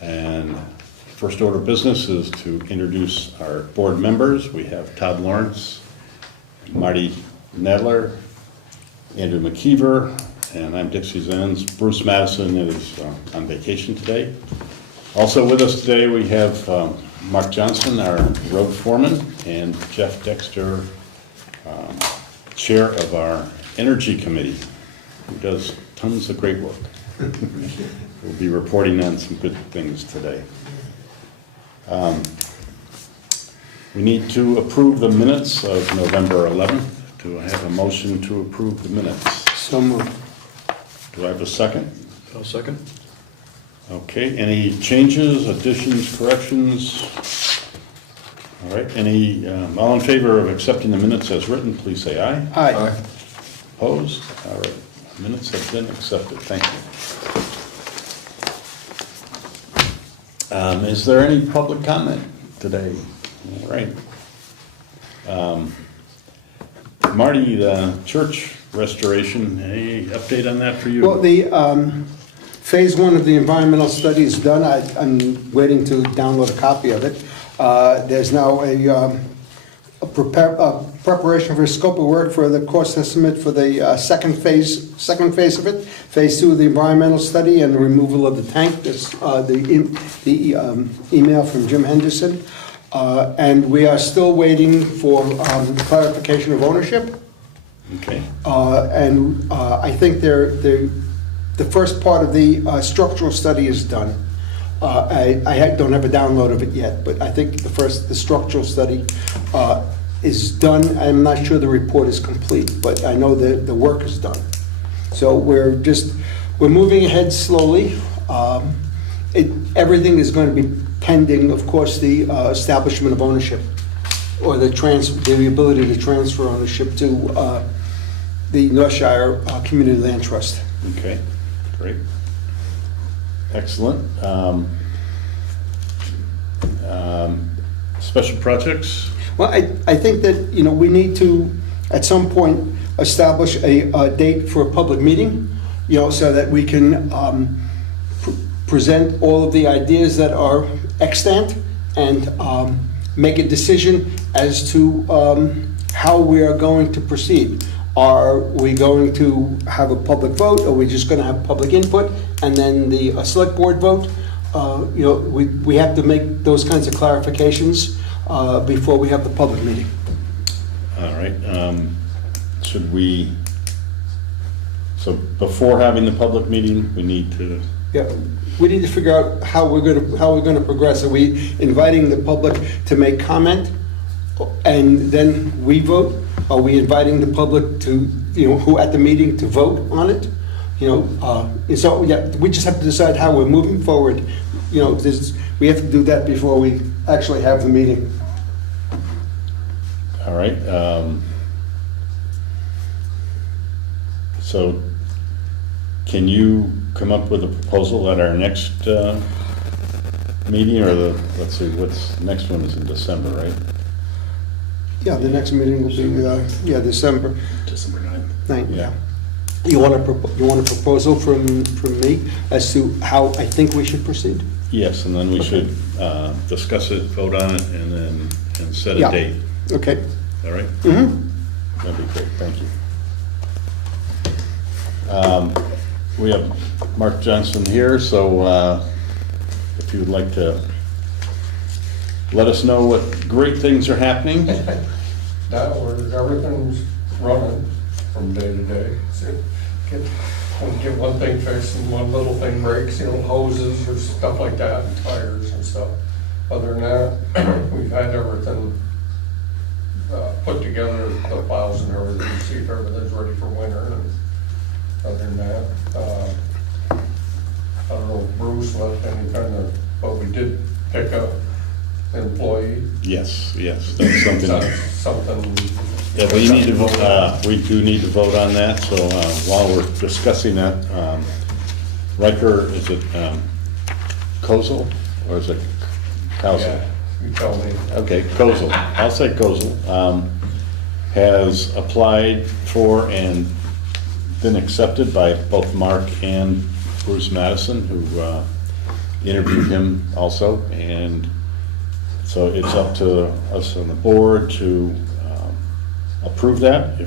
And first order of business is to introduce our board members. We have Todd Lawrence, Marty Nedler, Andrew McKeever, and I'm Dixie Zenz. Bruce Madison is on vacation today. Also with us today we have Mark Johnson, our road foreman, and Jeff Dexter, chair of our energy committee, who does tons of great work. We'll be reporting on some good things today. We need to approve the minutes of November 11th. Do I have a motion to approve the minutes? So moved. Do I have a second? I'll second. Okay, any changes, additions, corrections? All right, all in favor of accepting the minutes as written, please say aye. Aye. Opposed? All right, minutes have been accepted, thank you. Is there any public comment today? All right. Marty, the church restoration, any update on that for you? Well, the phase one of the environmental study is done. I'm waiting to download a copy of it. There's now a preparation for a scope of work for the cost estimate for the second phase of it. Phase two of the environmental study and the removal of the tank. This the email from Jim Henderson. And we are still waiting for clarification of ownership. Okay. And I think the first part of the structural study is done. I don't have a download of it yet, but I think the structural study is done. I'm not sure the report is complete, but I know the work is done. So we're moving ahead slowly. Everything is going to be pending, of course, the establishment of ownership, or the ability to transfer ownership to the Northshire Community Land Trust. Okay, great. Excellent. Special projects? Well, I think that, we need to, at some point, establish a date for a public meeting, so that we can present all of the ideas that are extant and make a decision as to how we are going to proceed. Are we going to have a public vote? Are we just going to have public input and then the select board vote? We have to make those kinds of clarifications before we have the public meeting. All right. Should we, so before having the public meeting, we need to... Yeah, we need to figure out how we're going to progress. Are we inviting the public to make comment and then we vote? Are we inviting the public to, who at the meeting to vote on it? So yeah, we just have to decide how we're moving forward. We have to do that before we actually have the meeting. All right. So can you come up with a proposal at our next meeting, or let's see, next one is in December, right? Yeah, the next meeting will be, December. December 9th. 9th. Yeah. You want a proposal from me as to how I think we should proceed? Yes, and then we should discuss it, vote on it, and set a Yeah. date. Okay. All right? Mm-hmm. That'd be great, thank you. We have Mark Johnson here, so if you would like to let us know what great things are happening. Everything's running from day to day. So get one thing fixed and one little thing breaks, hoses or stuff like that, and tires and stuff. Other than that, we've had everything put together, the plows and everything, to see if everything's ready for winter. And other than that, I don't know if Bruce left any kind of, but we did pick up employee. Yes, that's something. Something. Yeah, we need to vote. We do need to vote on that. So while we're discussing that, Riker, is it Kozel or is it Kozel? Yeah, you tell me. Okay, Kozel. I'll say Kozel has applied for and been accepted by both Mark and Bruce Madison, who interviewed him also, and so it's up to us on the board to approve that.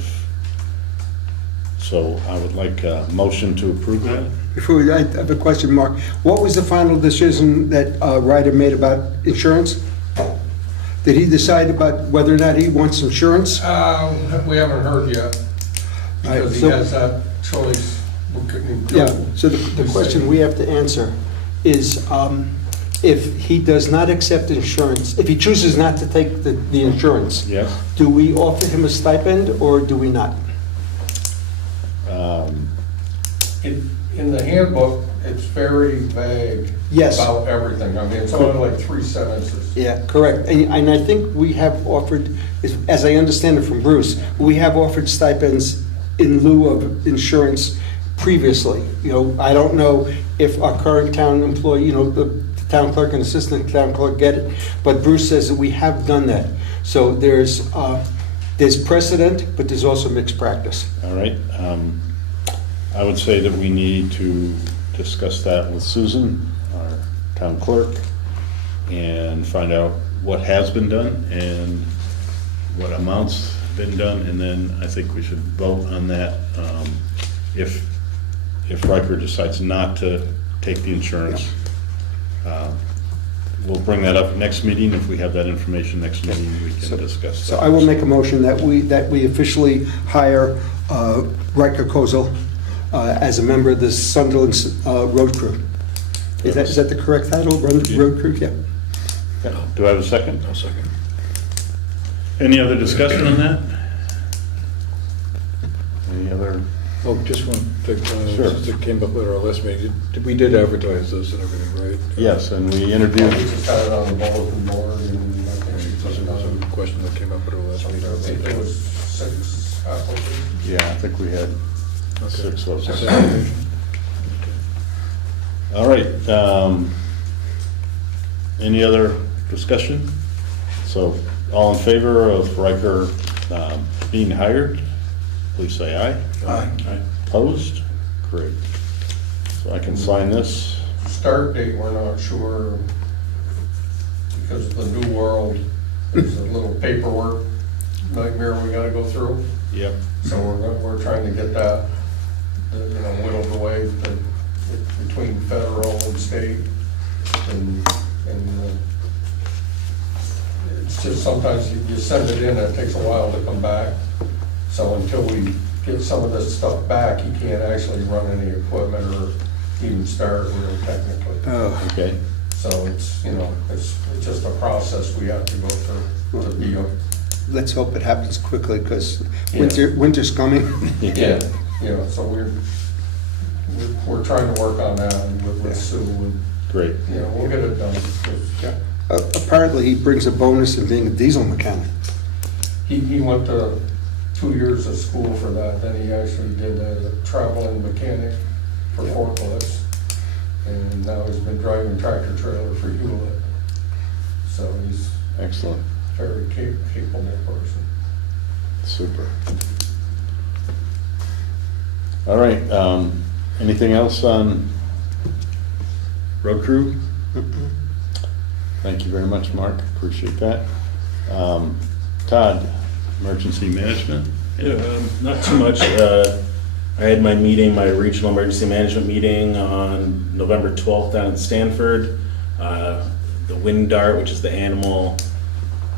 So I would like a motion to approve that. I have a question, Mark. What was the final decision that Ryder made about insurance? Did he decide about whether or not he wants insurance? We haven't heard yet, because he so- has that choice. We couldn't go. Yeah, so the question we have to answer is, if he does not accept insurance, if he chooses not to take the insurance, Yes? do we offer him a stipend or do we not? In the handbook, it's very vague. Yes. About everything. I mean, it's only like 3 sentences. Yeah, correct. And I think we have offered, as I understand it from Bruce, we have offered stipends in lieu of insurance previously. You know, I don't know if our current town employee, you know, the town clerk and assistant town clerk get it, but Bruce says that we have done that. So there's precedent, but there's also mixed practice. All right. I would say that we need to discuss that with Susan, our town clerk, and find out what has been done and what amounts have been done, and then I think we should vote on that. If Riker decides not to take the insurance, we'll bring that up next meeting. If we have that information next meeting, we can discuss that. So I will make a motion that we officially hire Riker Kozel as a member of the Sunderland road crew. Is that the correct title, road crew? Yeah. Okay. Do I have a second? I'll second. Any other discussion on that? Any other? Oh, just one thing, Sure. since it came up at our last meeting, we did advertise this and everything, right? Yes, and we We interviewed, just got it on the bulletin board, and I think she put There it was on. a question that came up at our last I meeting. think it was 6 applicants. yeah, I think we had Okay. 6 of Six us. applications. All right. Any other discussion? So all in favor of Riker being hired, please say aye. Aye. Opposed? Great. So I can sign this. Start date, we're not sure, because the new world is a little paperwork nightmare we gotta go through. Yep. So we're trying to get that, whittled away between federal and state. And it's just sometimes you send it in, it takes a while to come back. So until we get some of this stuff back, you can't actually run any equipment or even start real technically. Oh, Okay. So it's, it's just a process we have to go through to be a. let's hope it happens quickly, because Yeah. winter's coming. Yeah, so we're trying to work on that with Sue, and, Great. we'll get it done. Apparently, he brings a bonus in being a diesel mechanic. He went to 2 years of school for that, then he actually did a traveling mechanic for forklifts, and now he's been driving tractor trailer for Hewlett. So he's Excellent. a very capable person. Super. All right. Anything else on road crew? Thank you very much, Mark. Appreciate that. Todd, emergency management? Yeah, not too much. I had my regional emergency management meeting on November 12th down in Stanford. The Wind Dart, which is the animal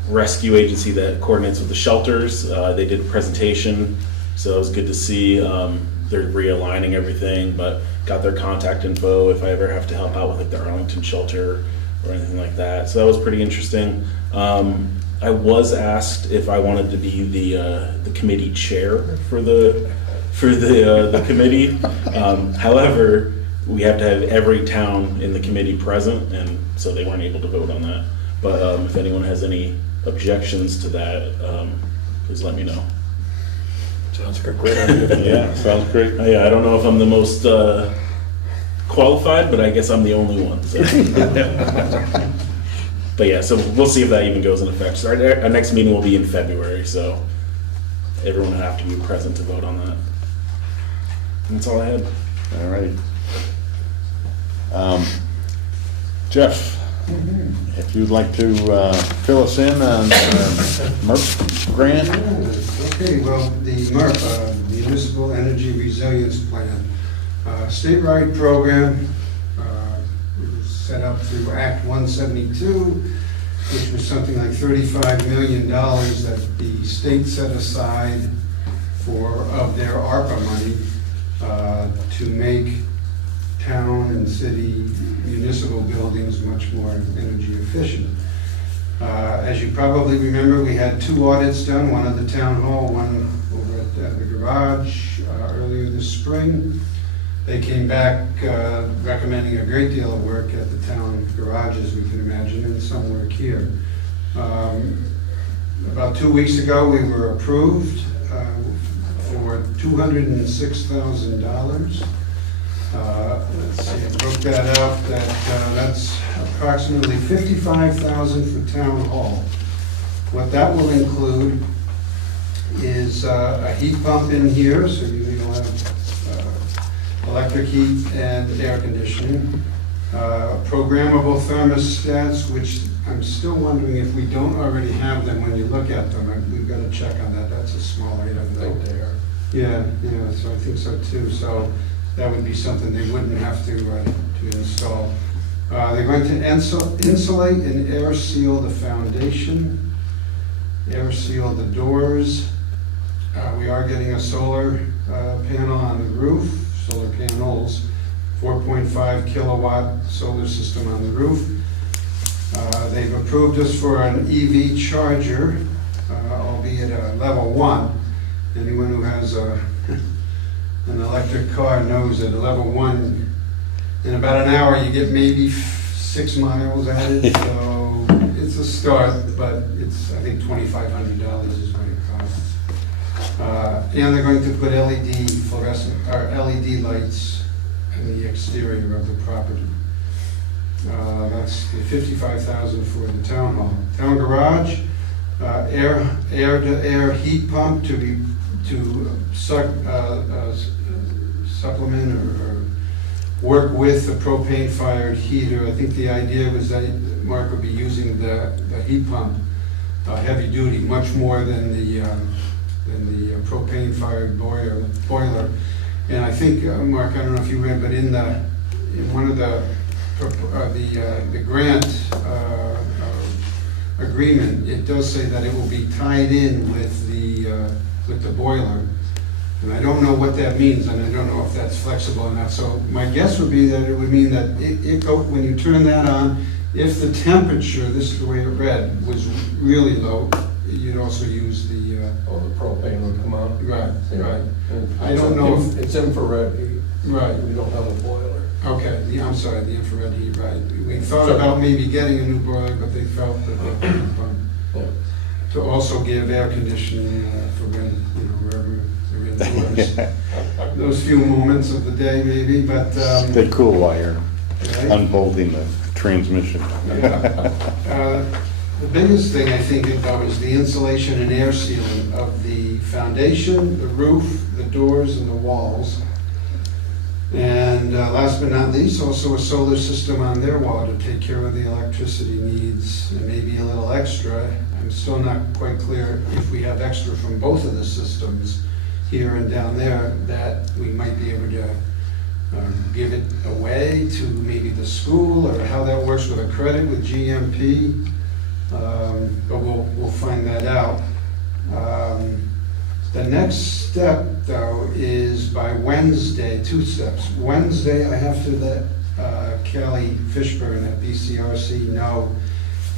rescue agency that coordinates with the shelters, they did a presentation, so it was good to see. They're realigning everything, but got their contact info if I ever have to help out with like the Arlington shelter or anything like that. So that was pretty interesting. I was asked if I wanted to be the committee chair for the committee. However, we have to have every town in the committee present, and so they weren't able to vote on that. But if anyone has any objections to that, please let me know. Sounds like a great idea. Yeah, sounds great. Yeah, I don't know if I'm the most qualified, but I guess I'm the only one. So. But yeah, so we'll see if that even goes in effect. So our next meeting will be in February, so everyone will have to be present to vote on that. And that's all I had. All right. Jeff, if you'd like to fill us in on MERP grant? Okay, well, the MERP, Municipal Energy Resilience Plan, statewide program, was set up through Act 172, which was something like $35 million that the state set aside of their ARPA money to make town and city municipal buildings much more energy efficient. As you probably remember, we had 2 audits done, one at the town hall, one over at the garage earlier this spring. They came back recommending a great deal of work at the town garage, as we can imagine, and some work here. About 2 weeks ago, we were approved for $206,000. Let's see, I broke that out, that's approximately $55,000 for town hall. What that will include is a heat pump in here, so you'll have electric heat and air conditioning. Programmable thermostats, which I'm still wondering if we don't already have them when you look at them. We've got to check on that, that's a small item. I think they are. Yeah, so I think so too. So that would be something they wouldn't have to install. They're going to insulate and air seal the foundation, air seal the doors. We are getting a solar panel on the roof, solar panels, 4.5 kilowatt solar system on the roof. They've approved us for an EV charger, albeit a level 1. Anyone who has an electric car knows that a level 1, in about an hour, you get maybe 6 miles at it. So it's a start, but it's, I think, $2,500 is what it costs. And they're going to put LED fluorescent or LED lights in the exterior of the property. That's the $55,000 for the town hall. Town garage, air-to-air heat pump to supplement or work with the propane-fired heater. I think the idea was that Mark would be using the heat pump heavy duty, much more than the propane-fired boiler. And I think, Mark, I don't know if you read, but in one of the grant agreement, it does say that it will be tied in with the boiler. And I don't know what that means, and I don't know if that's flexible or not. So my guess would be that it would mean that when you turn that on, if the temperature, this is the way it read, was really low, you'd also use the... Oh, the propane would come out? Right, Yeah. right. And I don't know if... It's infrared heat. Right. We don't have a boiler. Okay, I'm sorry, the infrared heat, right. We thought about maybe getting a new boiler, but they felt that Yeah. to also give air conditioning for when, wherever they're indoors. Those few moments of the day maybe, but... They cool while you're right? unbolting the transmission. Yeah. The biggest thing I think though is the insulation and air sealing of the foundation, the roof, the doors, and the walls. And last but not least, also a solar system on their wall to take care of the electricity needs, and maybe a little extra. I'm still not quite clear if we have extra from both of the systems here and down there, that we might be able to give it away to maybe the school, or how that works with a credit with GMP. But we'll find that out. The next step, though, is by Wednesday, 2 steps. Wednesday, I have to let Kelly Fishburne at BCRC know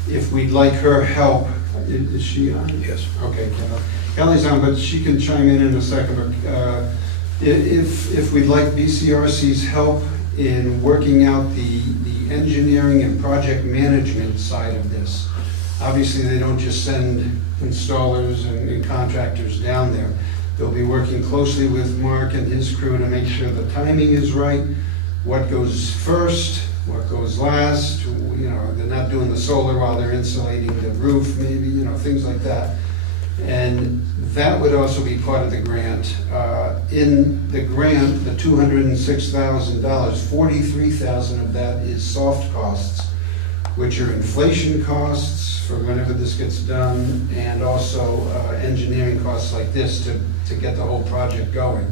if we'd like her help. Is she on? Yes. Okay, Kelly's on, but she can chime in a second. But if we'd like BCRC's help in working out the engineering and project management side of this. Obviously, they don't just send installers and contractors down there. They'll be working closely with Mark and his crew to make sure the timing is right, what goes first, what goes last. They're not doing the solar while they're insulating the roof, maybe, things like that. And that would also be part of the grant. In the grant, the $206,000, $43,000 of that is soft costs, which are inflation costs for whenever this gets done, and also engineering costs like this to get the whole project going.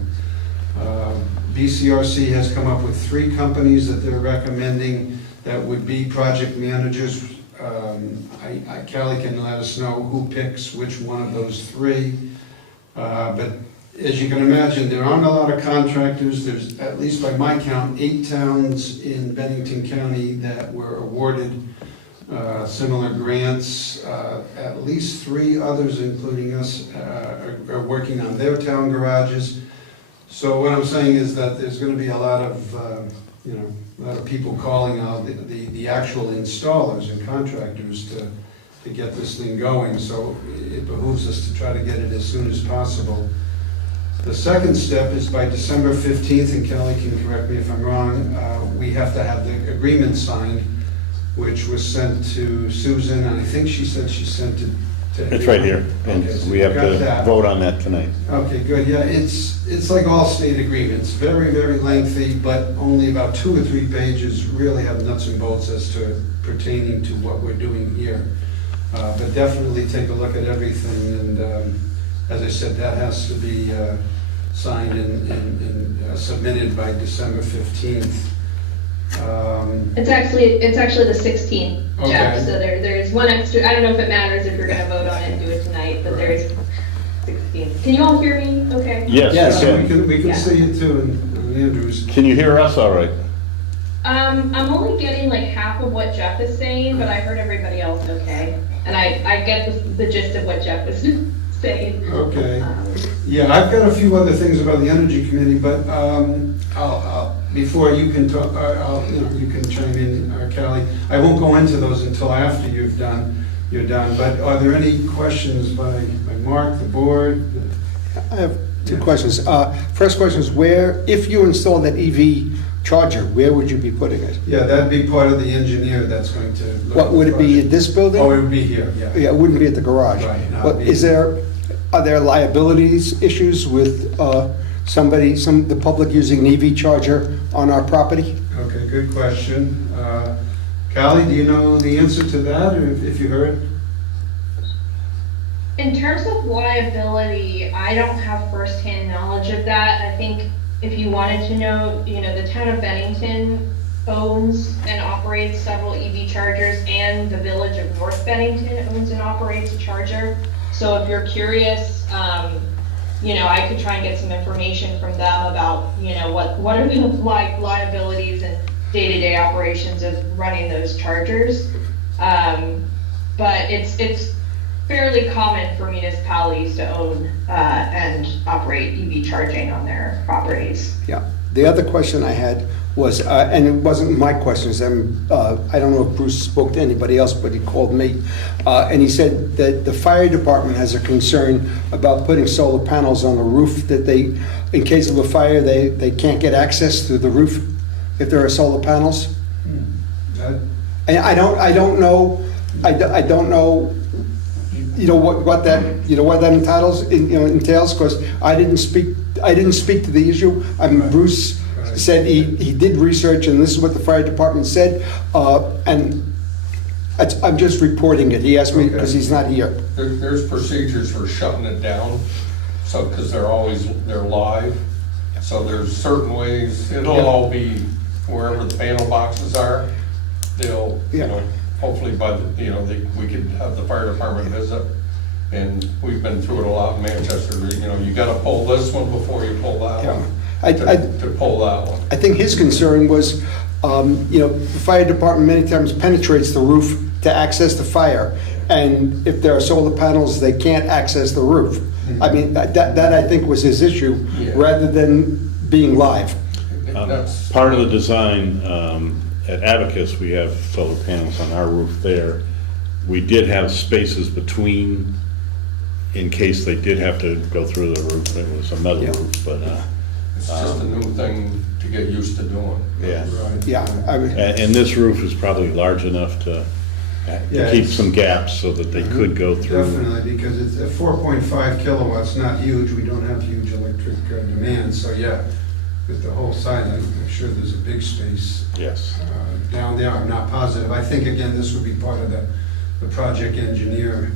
BCRC has come up with 3 companies that they're recommending that would be project managers. Callie can let us know who picks which one of those 3. But as you can imagine, there aren't a lot of contractors. There's, at least by my count, 8 towns in Bennington County that were awarded similar grants. At least 3 others, including us, are working on their town garages. So what I'm saying is that there's going to be a lot of, a lot of people calling out the actual installers and contractors to get this thing going. So it behooves us to try to get it as soon as possible. The second step is by December 15th, and Kelly can correct me if I'm wrong, we have to have the agreement signed, which was sent to Susan, and I think she said she sent it to... It's right here, and Okay, so we have got to that. vote on that tonight. Okay, good, yeah, it's like all state agreements, very, very lengthy, but only about 2 or 3 pages really have nuts and bolts as to pertaining to what we're doing here. But definitely take a look at everything, and as I said, that has to be signed and submitted by December 15th. It's actually the 16th, Jeff, Okay. so there's one extra, I don't know if it matters if you're gonna vote on it and do it tonight, but there is 16th. Can you all hear me okay? Yes, Yes, you can. We can Yeah. see it too, and Andrews. Can you hear us all right? I'm only getting like half of what Jeff is saying, but I heard everybody else okay. And I get the gist of what Jeff is saying. Okay. Yeah, I've got a few other things about the Energy Committee, but I'll before you can talk, you can chime in, Callie. I won't go into those until after you're done. But are there any questions by Mark, the board? I have 2 questions. First question is where, if you install that EV charger, where would you be putting it? Yeah, that'd be part of the engineer that's going to. look What, at would the it be project. at this building? Oh, it would be here, yeah. Yeah, it wouldn't be at the garage. Right, no, But it'd be- are there liabilities issues with the public using an EV charger on our property? Okay, good question. Callie, do you know the answer to that, or if you heard? In terms of liability, I don't have firsthand knowledge of that. I think if you wanted to know, the town of Bennington owns and operates several EV chargers, and the village of North Bennington owns and operates a charger. So if you're curious, I could try and get some information from them about, what are the liabilities and day-to-day operations of running those chargers. But it's fairly common for municipalities to own and operate EV charging on their properties. Yeah. The other question I had was, and it wasn't my questions, I don't know if Bruce spoke to anybody else, but he called me, and he said that the fire department has a concern about putting solar panels on a roof, that in case of a fire, they can't get access through the roof if there are solar panels. And I don't know what that entails, because I didn't speak to the issue. Bruce said he did research, and this is what the fire department said, and I'm just reporting it. He asked me because he's not here. There's procedures for shutting it down, so, because they're live. So there's certain ways, it'll all be wherever the panel boxes are. They'll, hopefully we could have the fire department visit. And we've been through it a lot in Manchester, you gotta pull this one before you pull that one. To pull that one. I think his concern was, the fire department many times penetrates the roof to access the fire. And if there are solar panels, they can't access the roof. I mean, that I think was his issue, Yeah. rather than being live. That's Part of the design, at Abacus, we have solar panels on our roof there. We did have spaces between, in case they did have to go through the roof. It was a metal Yeah. roof, but, It's just a new thing to get used to doing. yeah. Yeah, I mean, And this roof is probably large enough to Yeah, keep it's- some gaps so that they could go through. Definitely, because it's at 4.5 kilowatts, not huge, we don't have huge electric demand, so yeah. with the whole site, I'm sure there's a big space Yes. down there, I'm not positive. I think, again, this would be part of the project engineer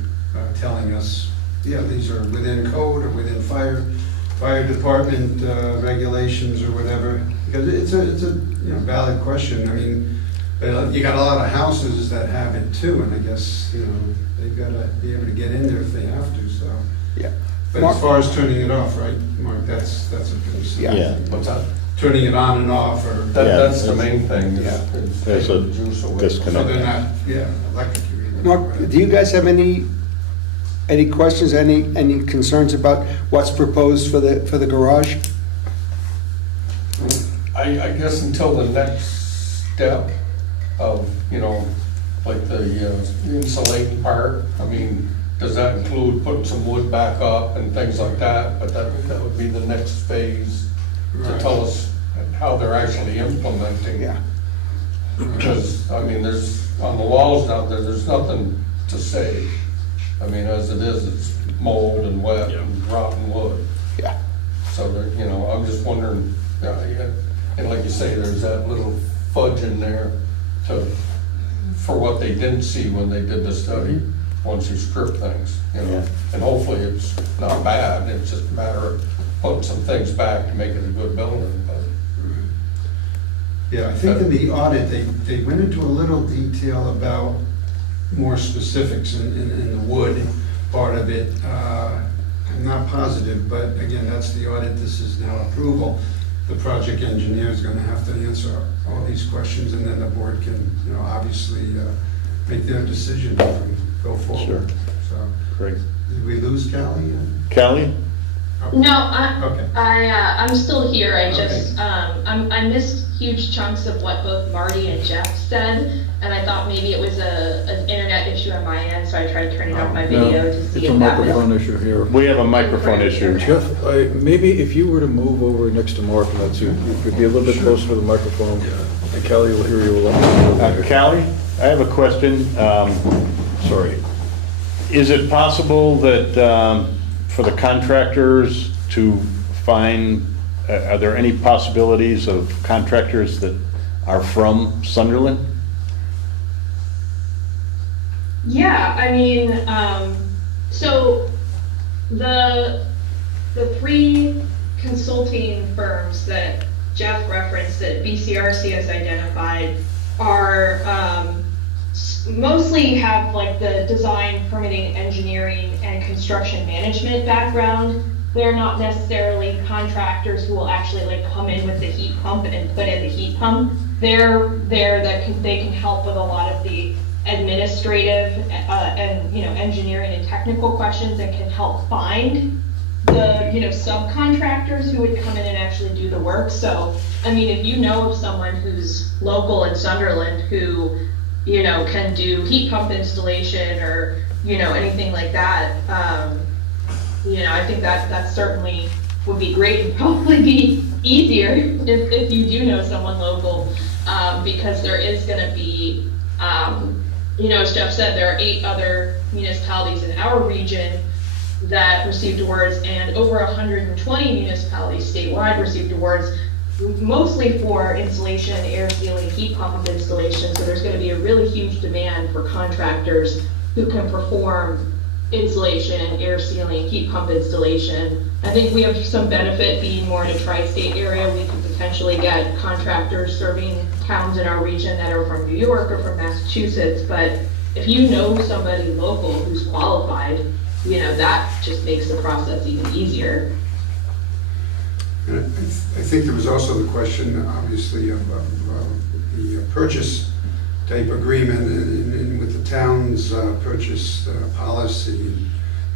telling us, yeah, these are within code or within fire department regulations or whatever. Because it's a valid question. I mean, you got a lot of houses that have it too, and I guess, they've got to be able to get in there if they have to, so. Yeah. But Mark? as far as turning it off, right, Mark, that's a pretty simple Yeah. thing. What's that? Turning it on and off, or, That's the main thing, is- Yeah. is There's a taking the juice away. disconnect. so they're not, electrocuted. Mark, do you guys have any questions, any concerns about what's proposed for the garage? I guess until the next step of, like the insulating part, I mean, does that include putting some wood back up and things like that? But that would be the next phase to Right. tell us how they're actually implementing. Yeah. Because, I mean, there's, on the walls down there, there's nothing to save. I mean, as it is, it's mold and wet and rotten wood. Yeah. So there, I'm just wondering, and like you say, there's that little fudge in there for what they didn't see when they did the study, once you strip things, Yeah. And hopefully it's not bad, it's just a matter of putting some things back to make it a good building, but. Yeah, I think in the audit, they went into a little detail about more specifics in the wood part of it. I'm not positive, but again, that's the audit, this is now approval. The project engineer is gonna have to answer all these questions, and then the board can, obviously, make their decision and go forward. Sure. So, Great. did we lose Callie? Kelly? No, Okay. I'm still here. I Okay. just, I missed huge chunks of what both Marty and Jeff said, and I thought maybe it was an internet issue on my end, so I tried turning off my No, video to it's see a if that was. microphone issue here. We have a microphone issue. Jeff, maybe if you were to move over next to Mark, and that's you could be a little bit closer to the microphone, and Kelly will hear you a lot better. Callie, I have a question. Sorry. Is it possible that for the contractors to find, are there any possibilities of contractors that are from Sunderland? Yeah, I mean, so the three consulting firms that Jeff referenced that BCRC has identified are mostly have like the design, permitting, engineering, and construction management background. They're not necessarily contractors who will actually like come in with the heat pump and put in the heat pump. They're there that they can help with a lot of the administrative and engineering and technical questions, and can help find the subcontractors who would come in and actually do the work. So I mean, if you know of someone who's local in Sunderland who can do heat pump installation or anything like that, I think that certainly would be great, and probably be easier if you do know someone local, because there is going to be, as Jeff said, there are 8 other municipalities in our region that received awards, and over 120 municipalities statewide received awards, mostly for insulation, air sealing, heat pump installation. So there's going to be a really huge demand for contractors who can perform insulation, air sealing, heat pump installation. I think we have some benefit being more in a tri-state area. We could potentially get contractors serving towns in our region that are from New York or from Massachusetts. But if you know somebody local who's qualified, that just makes the process even easier. I think there was also the question, obviously, of the purchase type agreement and with the town's purchase policy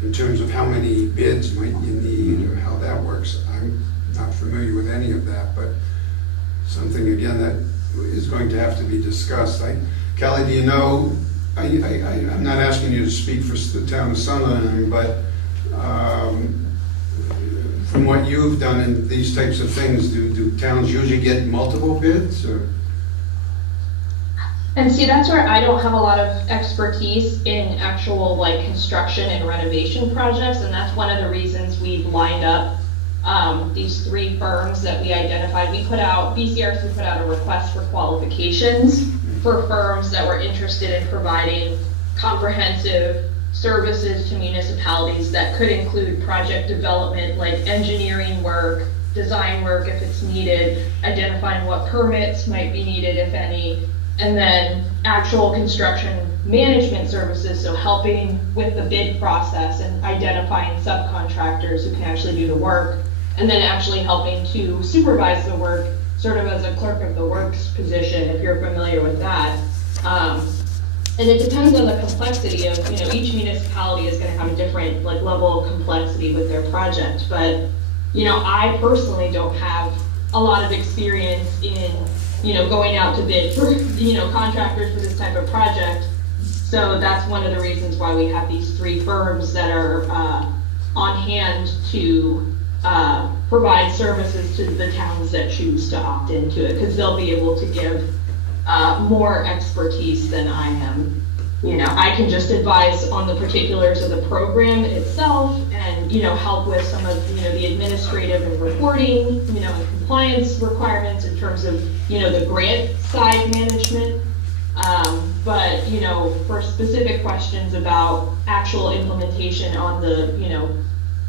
in terms of how many bids might you need or how that works. I'm not familiar with any of that, but something, again, that is going to have to be discussed. Callie, do you know, I'm not asking you to speak for the town of Sunderland, but from what you've done in these types of things, do towns usually get multiple bids, or? And see, that's where I don't have a lot of expertise in actual like construction and renovation projects, and that's one of the reasons we've lined up these 3 firms that we identified. BCRC put out a request for qualifications for firms that were interested in providing comprehensive services to municipalities that could include project development, like engineering work, design work if it's needed, identifying what permits might be needed, if any, and then actual construction management services, so helping with the bid process and identifying subcontractors who can actually do the work, and then actually helping to supervise the work, sort of as a clerk of the works position, if you're familiar with that. And it depends on the complexity of, each municipality is gonna have a different level of complexity with their project, but I personally don't have a lot of experience in, going out to bid for, contractors for this type of project. So that's one of the reasons why we have these 3 firms that are on hand to provide services to the towns that choose to opt into it, because they'll be able to give more expertise than I am. I can just advise on the particulars of the program itself and, help with some of, the administrative and reporting, and compliance requirements in terms of, the grant side management. But, for specific questions about actual implementation on the,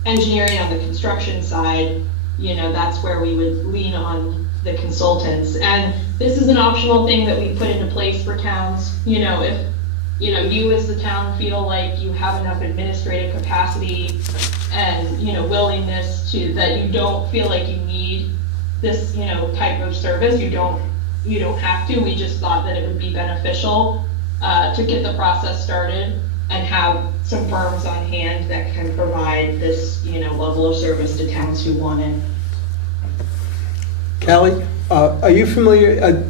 engineering on the construction side, that's where we would lean on the consultants. And this is an optional thing that we put into place for towns. If you as the town feel like you have enough administrative capacity and willingness to, that you don't feel like you need this type of service, you don't have to. We just thought that it would be beneficial to get the process started and have some firms on hand that can provide this level of service to towns who want it. Callie, are you familiar,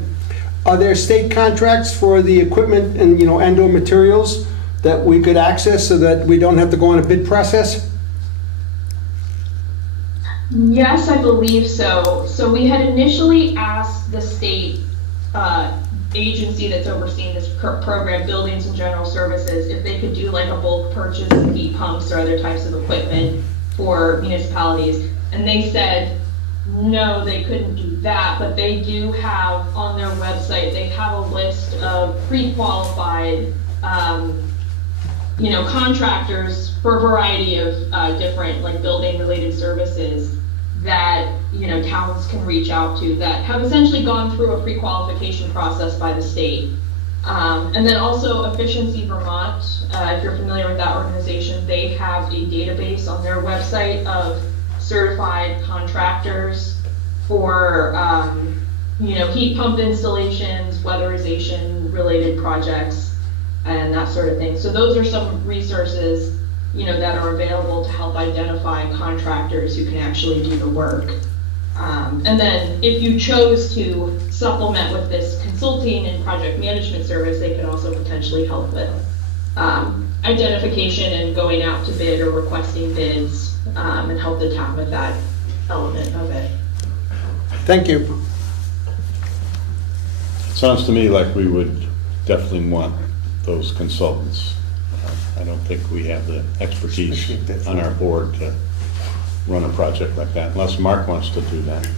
are there state contracts for the equipment and, and/or materials that we could access so that we don't have to go on a bid process? Yes, I believe so. So we had initially asked the state agency that's overseeing this program, Buildings and General Services, if they could do like a bulk purchase of heat pumps or other types of equipment for municipalities. And they said, no, they couldn't do that, but they do have on their website, they have a list of pre-qualified, contractors for a variety of different building related services that, towns can reach out to that have essentially gone through a pre-qualification process by the state. And then also Efficiency Vermont, if you're familiar with that organization, they have a database on their website of certified contractors for, heat pump installations, weatherization related projects, and that sort of thing. So those are some resources, that are available to help identify contractors who can actually do the work. And then if you chose to supplement with this consulting and project management service, they can also potentially help with identification and going out to bid or requesting bids, and help the town with that element of it. Thank you. Sounds to me like we would definitely want those consultants. I don't think we have the expertise on our board to run a project like that, unless Mark wants to do that.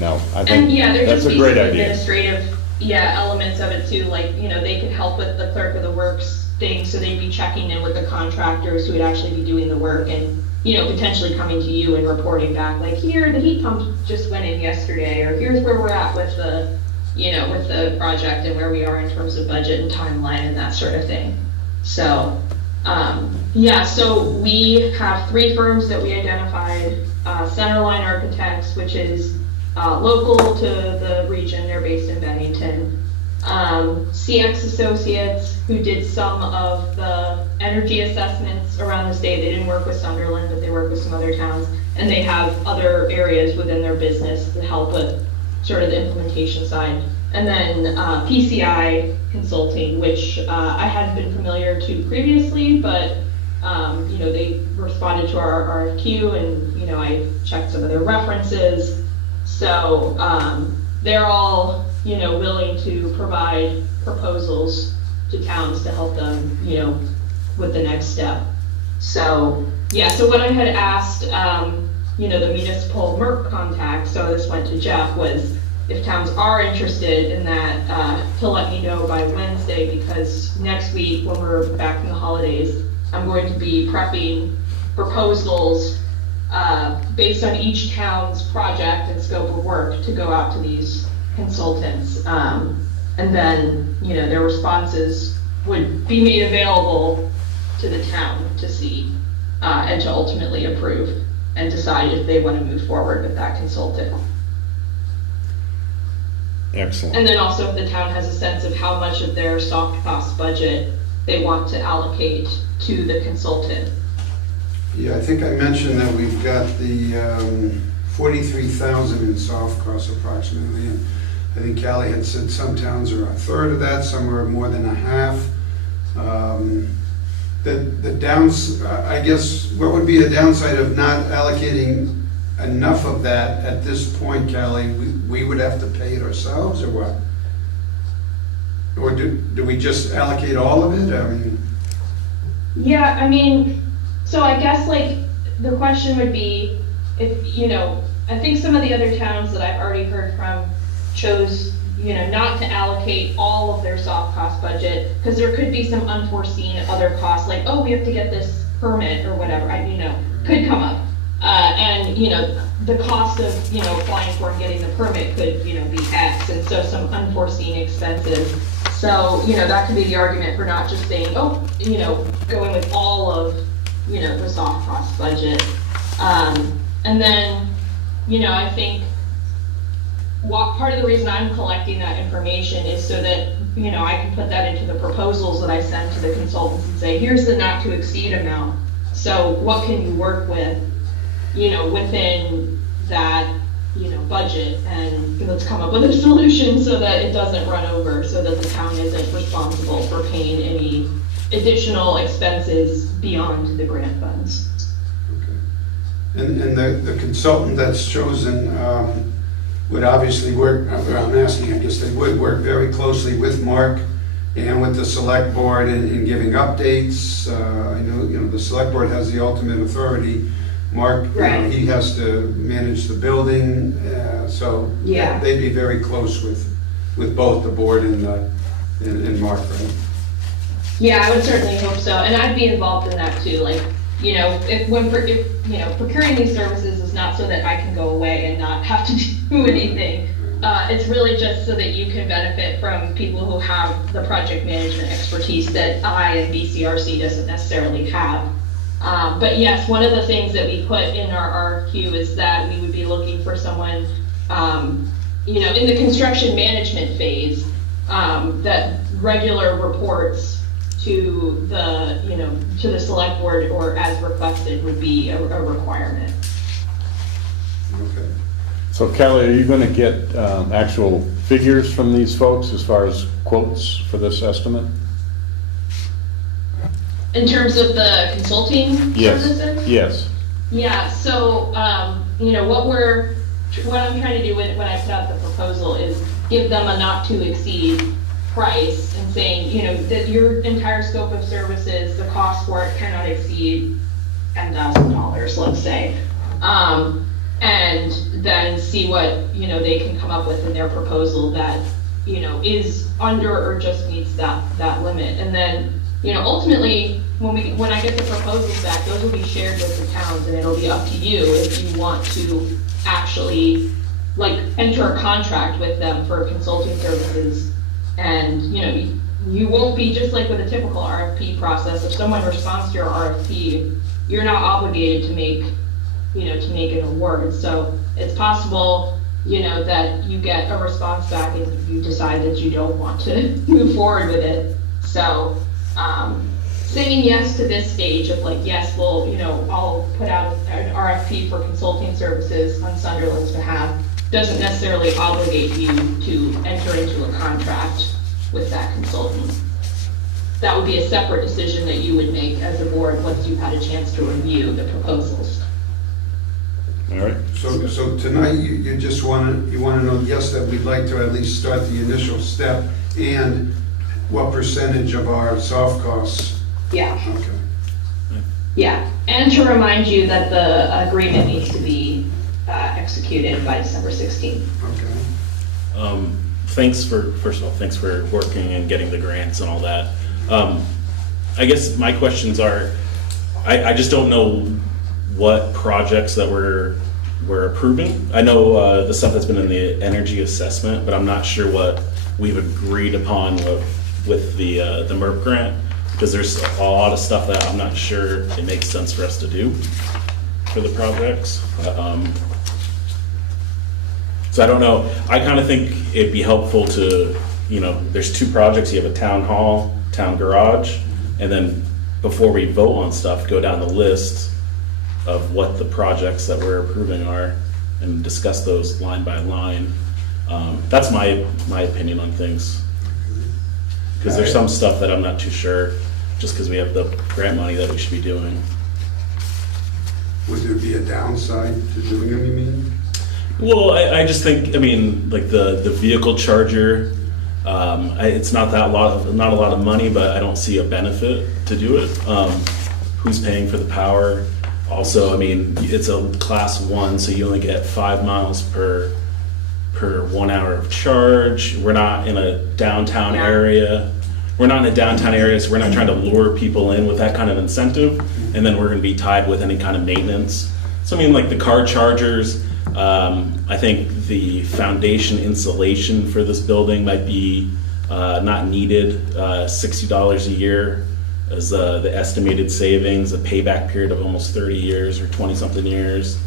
No, I And think there that's just a be great some idea. administrative, elements of it too, they could help with the clerk of the works thing, so they'd be checking in with the contractors who would actually be doing the work and, potentially coming to you and reporting back, like, here, the heat pump just went in yesterday, or here's where we're at with the, with the project and where we are in terms of budget and timeline and that sort of thing. So, so we have 3 firms that we identified, Sunderland Architects, which is local to the region, they're based in Bennington. CX Associates, who did some of the energy assessments around the state. They didn't work with Sunderland, but they work with some other towns, and they have other areas within their business to help with sort of the implementation side. And then PCI Consulting, which I hadn't been familiar to previously, but they responded to our RFQ, and I checked some of their references. So they're all willing to provide proposals to towns to help them with the next step. So, yeah, so what I had asked, you know, the municipal MERC contact, so this went to Jeff, was if towns are interested in that, to let me know by Wednesday, because next week, when we're back from the holidays, I'm going to be prepping proposals based on each town's project and scope of work to go out to these consultants. And then, you know, their responses would be made available to the town to see and to ultimately approve and decide if they want to move forward with that consultant. Excellent. And then also if the town has a sense of how much of their soft cost budget they want to allocate to the consultant. Yeah, I think I mentioned that we've got the 43,000 in soft costs approximately. And I think Callie had said some towns are a third of that, some are more than a half. The downs, I guess, what would be the downside of not allocating enough of that at this point, Callie? We would have to pay it ourselves, or what? Or do we just allocate all of it? I mean, Yeah, I mean, so I guess like the question would be if, you know, I think some of the other towns that I've already heard from chose, you know, not to allocate all of their soft cost budget, because there could be some unforeseen other costs, like, oh, we have to get this permit or whatever, you know, could come up. And, you know, the cost of, you know, applying for and getting the permit could, you know, be X, and so some unforeseen expenses. So, you know, that could be the argument for not just saying, oh, you know, going with all of, you know, the soft cost budget. And then, you know, I think part of the reason I'm collecting that information is so that, you know, I can put that into the proposals that I send to the consultants and say, here's the not to exceed amount. So what can you work with, you know, within that, you know, budget, and let's come up with a solution so that it doesn't run over, so that the town isn't responsible for paying any additional expenses beyond the grant funds. okay. And the consultant that's chosen would obviously work, I'm asking, I guess they would work very closely with Mark and with the select board in giving updates. I know, you know, the select board has the ultimate authority. Mark, you know, Right. he has to manage the building, so Yeah. they'd be very close with both the board and Mark, right? Yeah, I would certainly hope so, and I'd be involved in that too, like, you know, if, you know, procuring these services is not so that I can go away and not have to do anything. It's really just so that you can benefit from people who have the project management expertise that I and BCRC doesn't necessarily have. But yes, one of the things that we put in our RFQ is that we would be looking for someone, you know, in the construction management phase, that regular reports to the, you know, to the select board or as requested would be a requirement. Okay. So Kelly, are you going to get actual figures from these folks as far as quotes for this estimate? In terms of the consulting Yes. services? Yes. Yeah, so, you know, what I'm trying to do when I put out the proposal is give them a not to exceed price and saying, you know, that your entire scope of services, the cost for it cannot exceed $10,000, let's say. And then see what, you know, they can come up with in their proposal that, you know, is under or just meets that limit. And then, you know, ultimately, when I get the proposals back, those will be shared with the towns, and it'll be up to you if you want to actually, like, enter a contract with them for consulting services. And, you know, you won't be, just like with a typical RFP process, if someone responds to your RFP, you're not obligated to make, you know, to make an award. So it's possible, you know, that you get a response back and you decide that you don't want to move forward with it. So, saying yes to this stage of like, yes, well, you know, I'll put out an RFP for consulting services on Sunderland's behalf, doesn't necessarily obligate you to enter into a contract with that consultant. That would be a separate decision that you would make as a board once you've had a chance to review the proposals. All right. So tonight, you just want to know, yes, that we'd like to at least start the initial step, and what percentage of our soft costs? Yeah. Okay. Yeah, and to remind you that the agreement needs to be executed by December 16th. Okay. First of all, thanks for working and getting the grants and all that. I guess my questions are, I just don't know what projects that we're approving. I know the stuff that's been in the energy assessment, but I'm not sure what we've agreed upon with the MERP grant, because there's a lot of stuff that I'm not sure it makes sense for us to do for the projects. So I don't know, I kind of think it'd be helpful to, there's two projects, you have a town hall, town garage, and then before we vote on stuff, go down the list of what the projects that we're approving are and discuss those line by line. That's my opinion on things. Because there's some stuff that I'm not too sure, just because we have the grant money that we should be doing. Would there be a downside to doing them, you mean? Well, I just think, like the vehicle charger, it's not a lot of money, but I don't see a benefit to do it. Who's paying for the power? Also, it's a class 1, so you only get 5 miles per 1 hour of charge. We're not in a downtown area. So we're not trying to lure people in with that kind of incentive, and then we're gonna be tied with any kind of maintenance. So like the car chargers, I think the foundation insulation for this building might be not needed. $60 a year is the estimated savings, a payback period of almost 30 years or 20-something years.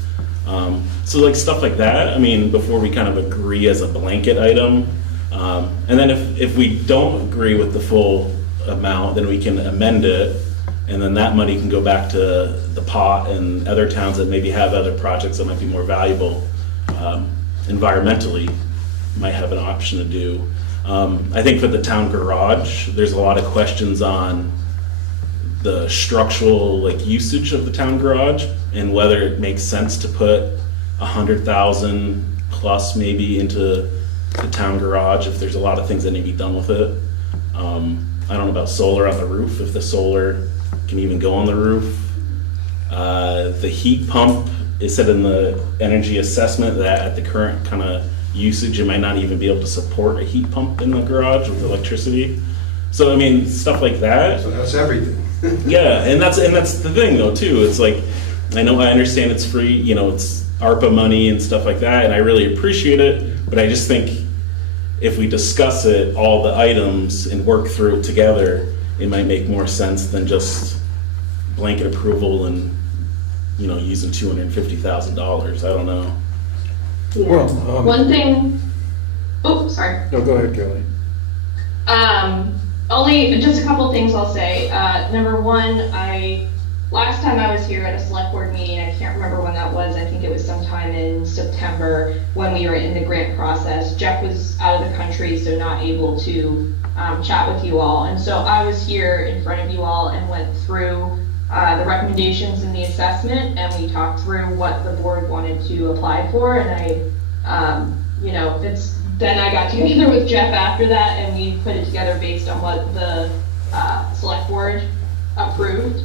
So like stuff like that, before we kind of agree as a blanket item. And then if we don't agree with the full amount, then we can amend it, and then that money can go back to the pot, and other towns that maybe have other projects that might be more valuable environmentally might have an option to do. I think for the town garage, there's a lot of questions on the structural usage of the town garage and whether it makes sense to put 100,000 plus maybe into the town garage if there's a lot of things that need to be done with it. I don't know about solar on the roof, if the solar can even go on the roof. The heat pump, it said in the energy assessment that at the current kind of usage, it might not even be able to support a heat pump in the garage with electricity. So stuff like that. So that's everything. Yeah, and that's the thing though too. It's like, I understand it's free, it's ARPA money and stuff like that, and I really appreciate it, but I just think if we discuss it, all the items, and work through it together, it might make more sense than just blanket approval and, using $250,000. I don't know. Yeah. Well, One thing, sorry. No, go ahead, Kelly. Only just a couple things I'll say. Number one, last time I was here at a select board meeting, I can't remember when that was, I think it was sometime in September when we were in the grant process. Jeff was out of the country, so not able to chat with you all. And so I was here in front of you all and went through the recommendations in the assessment, and we talked through what the board wanted to apply for. And then I got together with Jeff after that, and we put it together based on what the select board approved.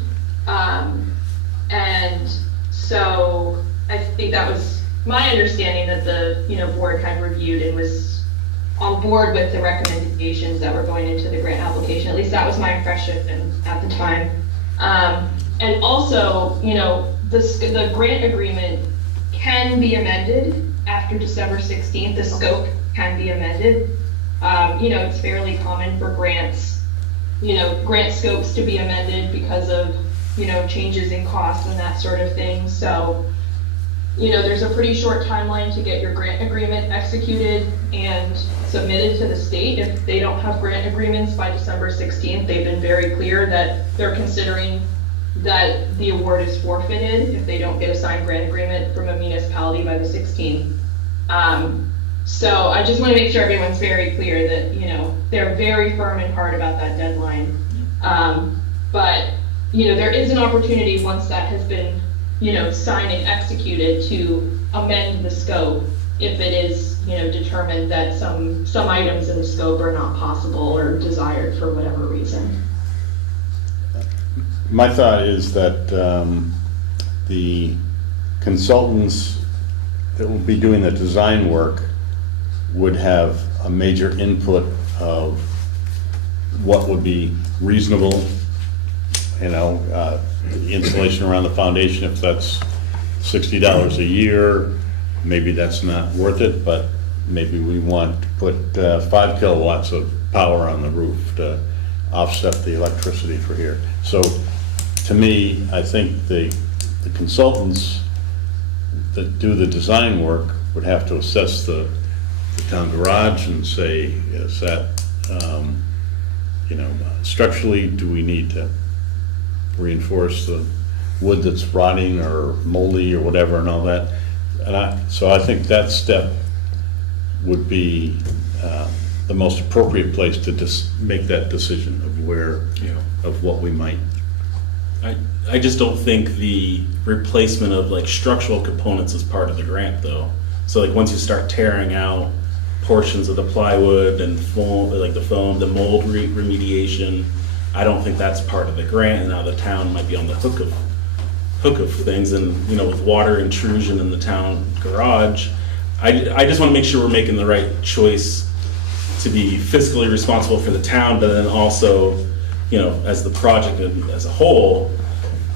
And so I think that was my understanding, that the board had reviewed and was on board with the recommendations that were going into the grant application. At least that was my impression at the time. And also, the grant agreement can be amended after December 16th. The scope can be amended. It's fairly common for grants, grant scopes to be amended because of, changes in costs and that sort of thing. So, there's a pretty short timeline to get your grant agreement executed and submitted to the state. If they don't have grant agreements by December 16th, they've been very clear that they're considering that the award is forfeited if they don't get a signed grant agreement from a municipality by the 16th. So I just want to make sure everyone's very clear that, they're very firm and hard about that deadline. But, there is an opportunity once that has been, signed and executed to amend the scope if it is, determined that some items in the scope are not possible or desired for whatever reason. my thought is that the consultants that will be doing the design work would have a major input of what would be reasonable, insulation around the foundation, if that's $60 a year, maybe that's not worth it, but maybe we want to put 5 kilowatts of power on the roof to offset the electricity for here. So to me, I think the consultants that do the design work would have to assess the town garage and say, is that, structurally, do we need to reinforce the wood that's rotting or moldy or whatever and all that? So I think that step would be the most appropriate place to just make that decision of where, of what we might. I just don't think the replacement of like structural components is part of the grant though. So like once you start tearing out portions of the plywood and foam, like the foam, the mold remediation, I don't think that's part of the grant, and now the town might be on the hook of things. And with water intrusion in the town garage, I just want to make sure we're making the right choice to be fiscally responsible for the town, but then also as the project as a whole,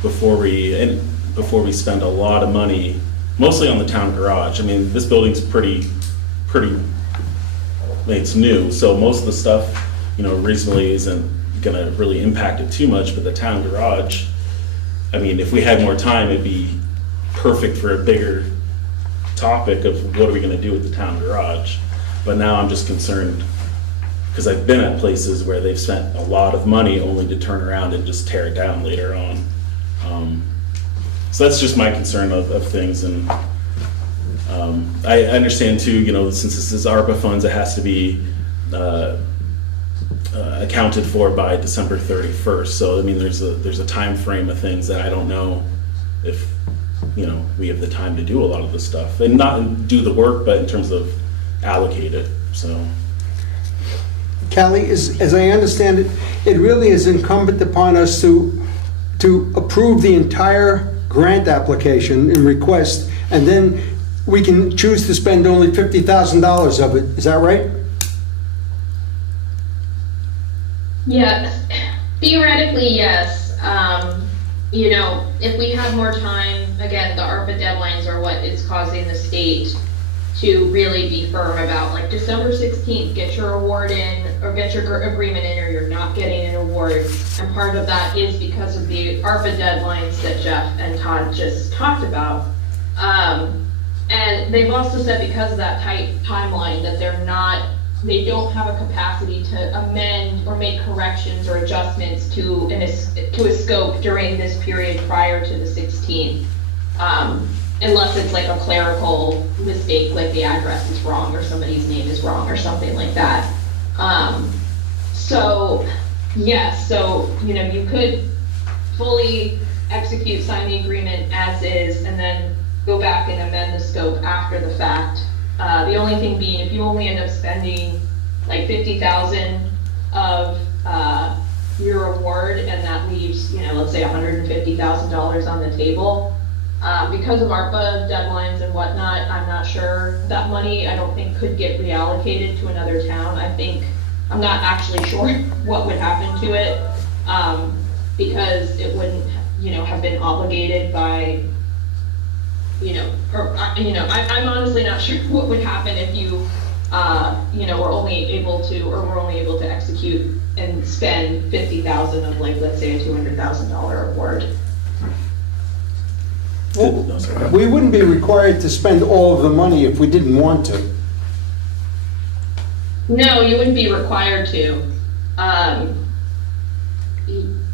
before we spend a lot of money, mostly on the town garage. I mean, this building's pretty, it's new, so most of the stuff, reasonably isn't gonna really impact it too much, but the town garage, I mean, if we had more time, it'd be perfect for a bigger topic of what are we gonna do with the town garage. But now I'm just concerned, because I've been at places where they've spent a lot of money only to turn around and just tear it down later on. So that's just my concern of things. And I understand too, since this is ARPA funds, it has to be accounted for by December 31st. So I mean, there's a time frame of things that I don't know if we have the time to do a lot of this stuff, and not do the work, but in terms of allocate it. So. Callie, as I understand it, it really is incumbent upon us to approve the entire grant application and request, and then we can choose to spend only $50,000 of it. Is that right? Yeah, theoretically, yes. If we had more time, again, the ARPA deadlines are what is causing the state to really be firm about, like, December 16th, get your award in, or get your agreement in, or you're not getting an award. And part of that is because of the ARPA deadlines that Jeff and Todd just talked about. And they've also said because of that tight timeline that they don't have a capacity to amend or make corrections or adjustments to a scope during this period prior to the 16th. Unless it's like a clerical mistake, like the address is wrong or somebody's name is wrong or something like that. So you could fully execute, sign the agreement as is, and then go back and amend the scope after the fact. The only thing being, if you only end up spending like $50,000 of your award, and that leaves, let's say $150,000 on the table, because of ARPA deadlines and whatnot, I'm not sure that money, I don't think, could get reallocated to another town. I'm not actually sure what would happen to it, because it wouldn't, have been obligated by, I'm honestly not sure what would happen if you, were only able to execute and spend $50,000 of, like, let's say a $200,000 award. Well, we wouldn't be required to spend all of the money if we didn't want to. No, you wouldn't be required to.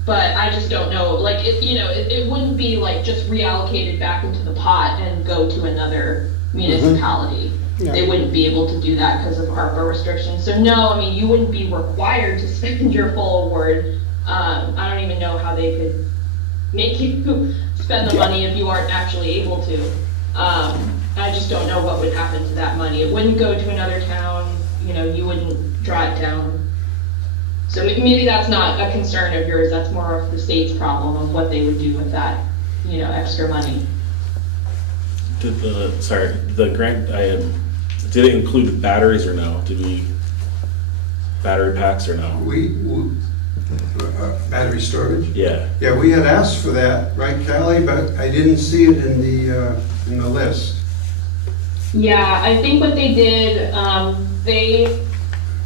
But I just don't know, like, it wouldn't be like just reallocated back into the pot and go to another municipality. Yeah. They wouldn't be able to do that because of ARPA restrictions. So no, you wouldn't be required to spend your full award. I don't even know how they could make you spend the money if you aren't actually able to. I just don't know what would happen to that money. It wouldn't go to another town, you wouldn't draw it down. So maybe that's not a concern of yours, that's more of the state's problem of what they would do with that, extra money. Did the grant, did it include batteries or no? Battery packs or no? Battery storage? Yeah. Yeah, we had asked for that, right, Callie? But I didn't see it in the list. Yeah, I think what they did, they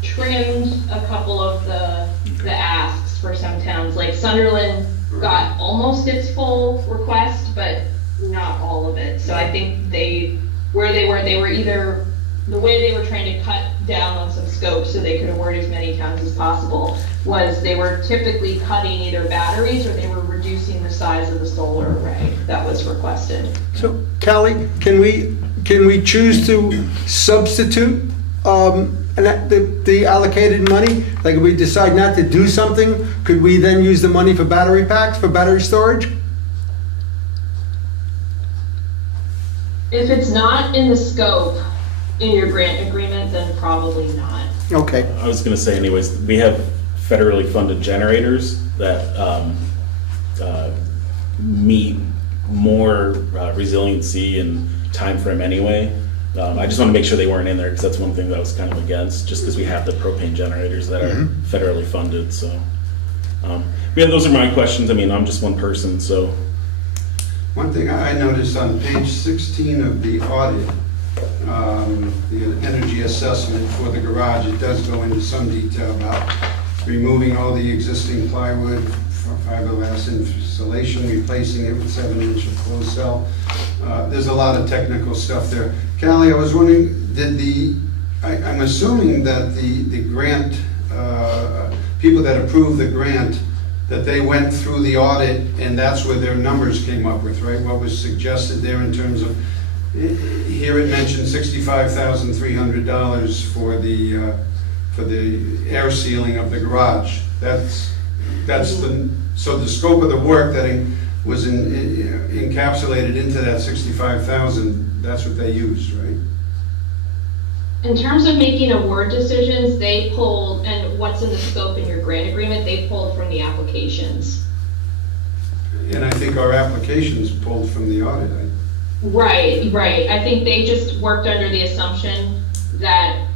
trimmed a couple of the asks for some towns. Like Sunderland got almost its full request, but not all of it. So I think they were either, the way they were trying to cut down on some scope so they could award as many towns as possible was they were typically cutting either batteries or they were reducing the size of the solar array that was requested. So, Callie, can we choose to substitute the allocated money? Like if we decide not to do something, could we then use the money for battery packs, for battery storage? If it's not in the scope in your grant agreement, then probably not. Okay. I was gonna say anyways, we have federally funded generators that meet more resiliency and time frame anyway. I just want to make sure they weren't in there because that's one thing that I was kind of against, just because we have the propane generators that are federally funded. So, yeah, those are my questions. I mean, I'm just one person, so. One thing I noticed on page 16 of the audit, the energy assessment for the garage, it does go into some detail about removing all the existing plywood, fiberglass insulation, replacing it with 7-inch closed cell. There's a lot of technical stuff there. Callie, I was wondering, I'm assuming that the grant, people that approved the grant, that they went through the audit and that's where their numbers came up with, right? What was suggested there in terms of, here it mentioned $65,300 for the air sealing of the garage. So the scope of the work that was encapsulated into that 65,000, that's what they used, right? In terms of making award decisions, they pulled, and what's in the scope in your grant agreement, they pulled from the applications. And I think our applications pulled from the audit. Right. I think they just worked under the assumption that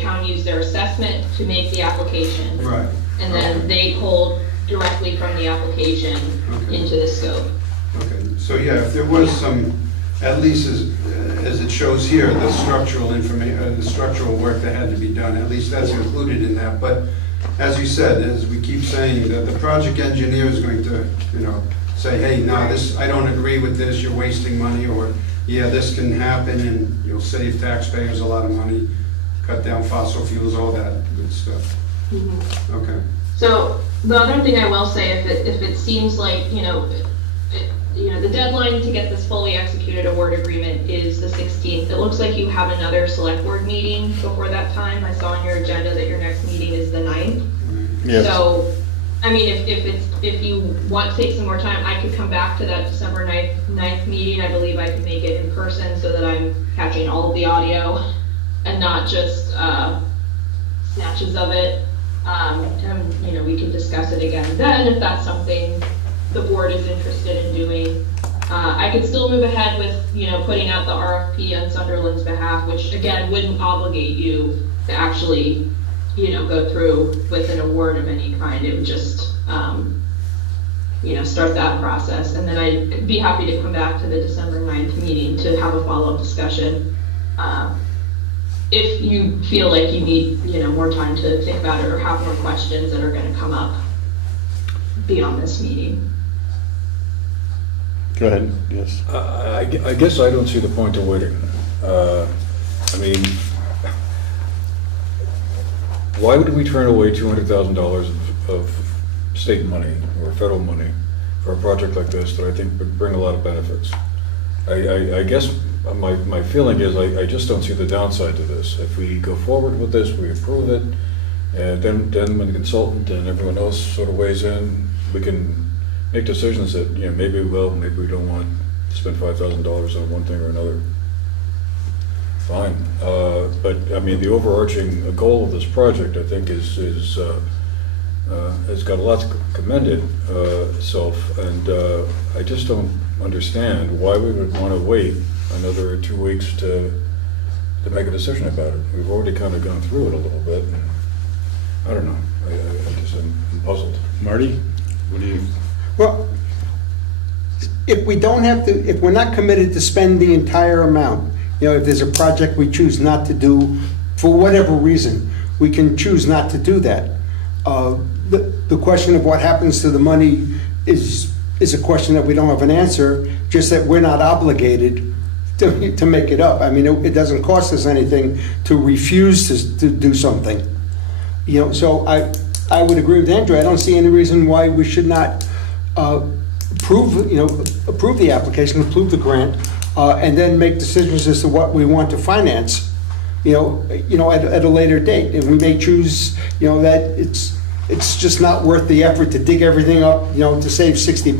town used their assessment to make the application. Right. And then they pulled directly from the application into the scope. Okay, so yeah, if there was some, at least as it shows here, the structural the structural work that had to be done, at least that's included in that. But as you said, as we keep saying, that the project engineer is going to, say, hey, no, I don't agree with this, you're wasting money, or yeah, this can happen and you'll save taxpayers a lot of money, cut down fossil fuels, all that good stuff. Mm-hmm. Okay. So the other thing I will say, if it seems like, the deadline to get this fully executed award agreement is the 16th. It looks like you have another select board meeting before that time. I saw on your agenda that your next meeting is the 9th. Yes. So, I mean, if you want to take some more time, I could come back to that December 9th meeting. I believe I could make it in person so that I'm catching all of the audio and not just snatches of it. And, we can discuss it again then if that's something the board is interested in doing. I could still move ahead with, putting out the RFP on Sunderland's behalf, which again wouldn't obligate you to actually, go through with an award of any kind. It would just, start that process. And then I'd be happy to come back to the December 9th meeting to have a follow-up discussion. If you feel like you need, more time to think about it or have more questions that are going to come up beyond this meeting. Go ahead, yes. I guess I don't see the point of waiting. Why would we turn away $200,000 of state money or federal money for a project like this that I think would bring a lot of benefits? I guess my feeling is I just don't see the downside to this. If we go forward with this, we approve it, and then when the consultant and everyone else sort of weighs in, we can make decisions that, maybe we will, maybe we don't want to spend $5,000 on one thing or another. fine. But, I mean, the overarching goal of this project, I think, has got a lot to commend itself, and I just don't understand why we would want to wait another 2 weeks to make a decision about it. We've already kind of gone through it a little bit. I don't know. I'm puzzled. Marty, what do you? Well, if we don't have to, if we're not committed to spend the entire amount, if there's a project we choose not to do, for whatever reason, we can choose not to do that. The question of what happens to the money is a question that we don't have an answer, just that we're not obligated to make it up. I mean, it doesn't cost us anything to refuse to do something. So I would agree with Andrew. I don't see any reason why we should not approve the application, approve the grant, and then make decisions as to what we want to finance, at a later date. And we may choose, that it's just not worth the effort to dig everything up, to save $60.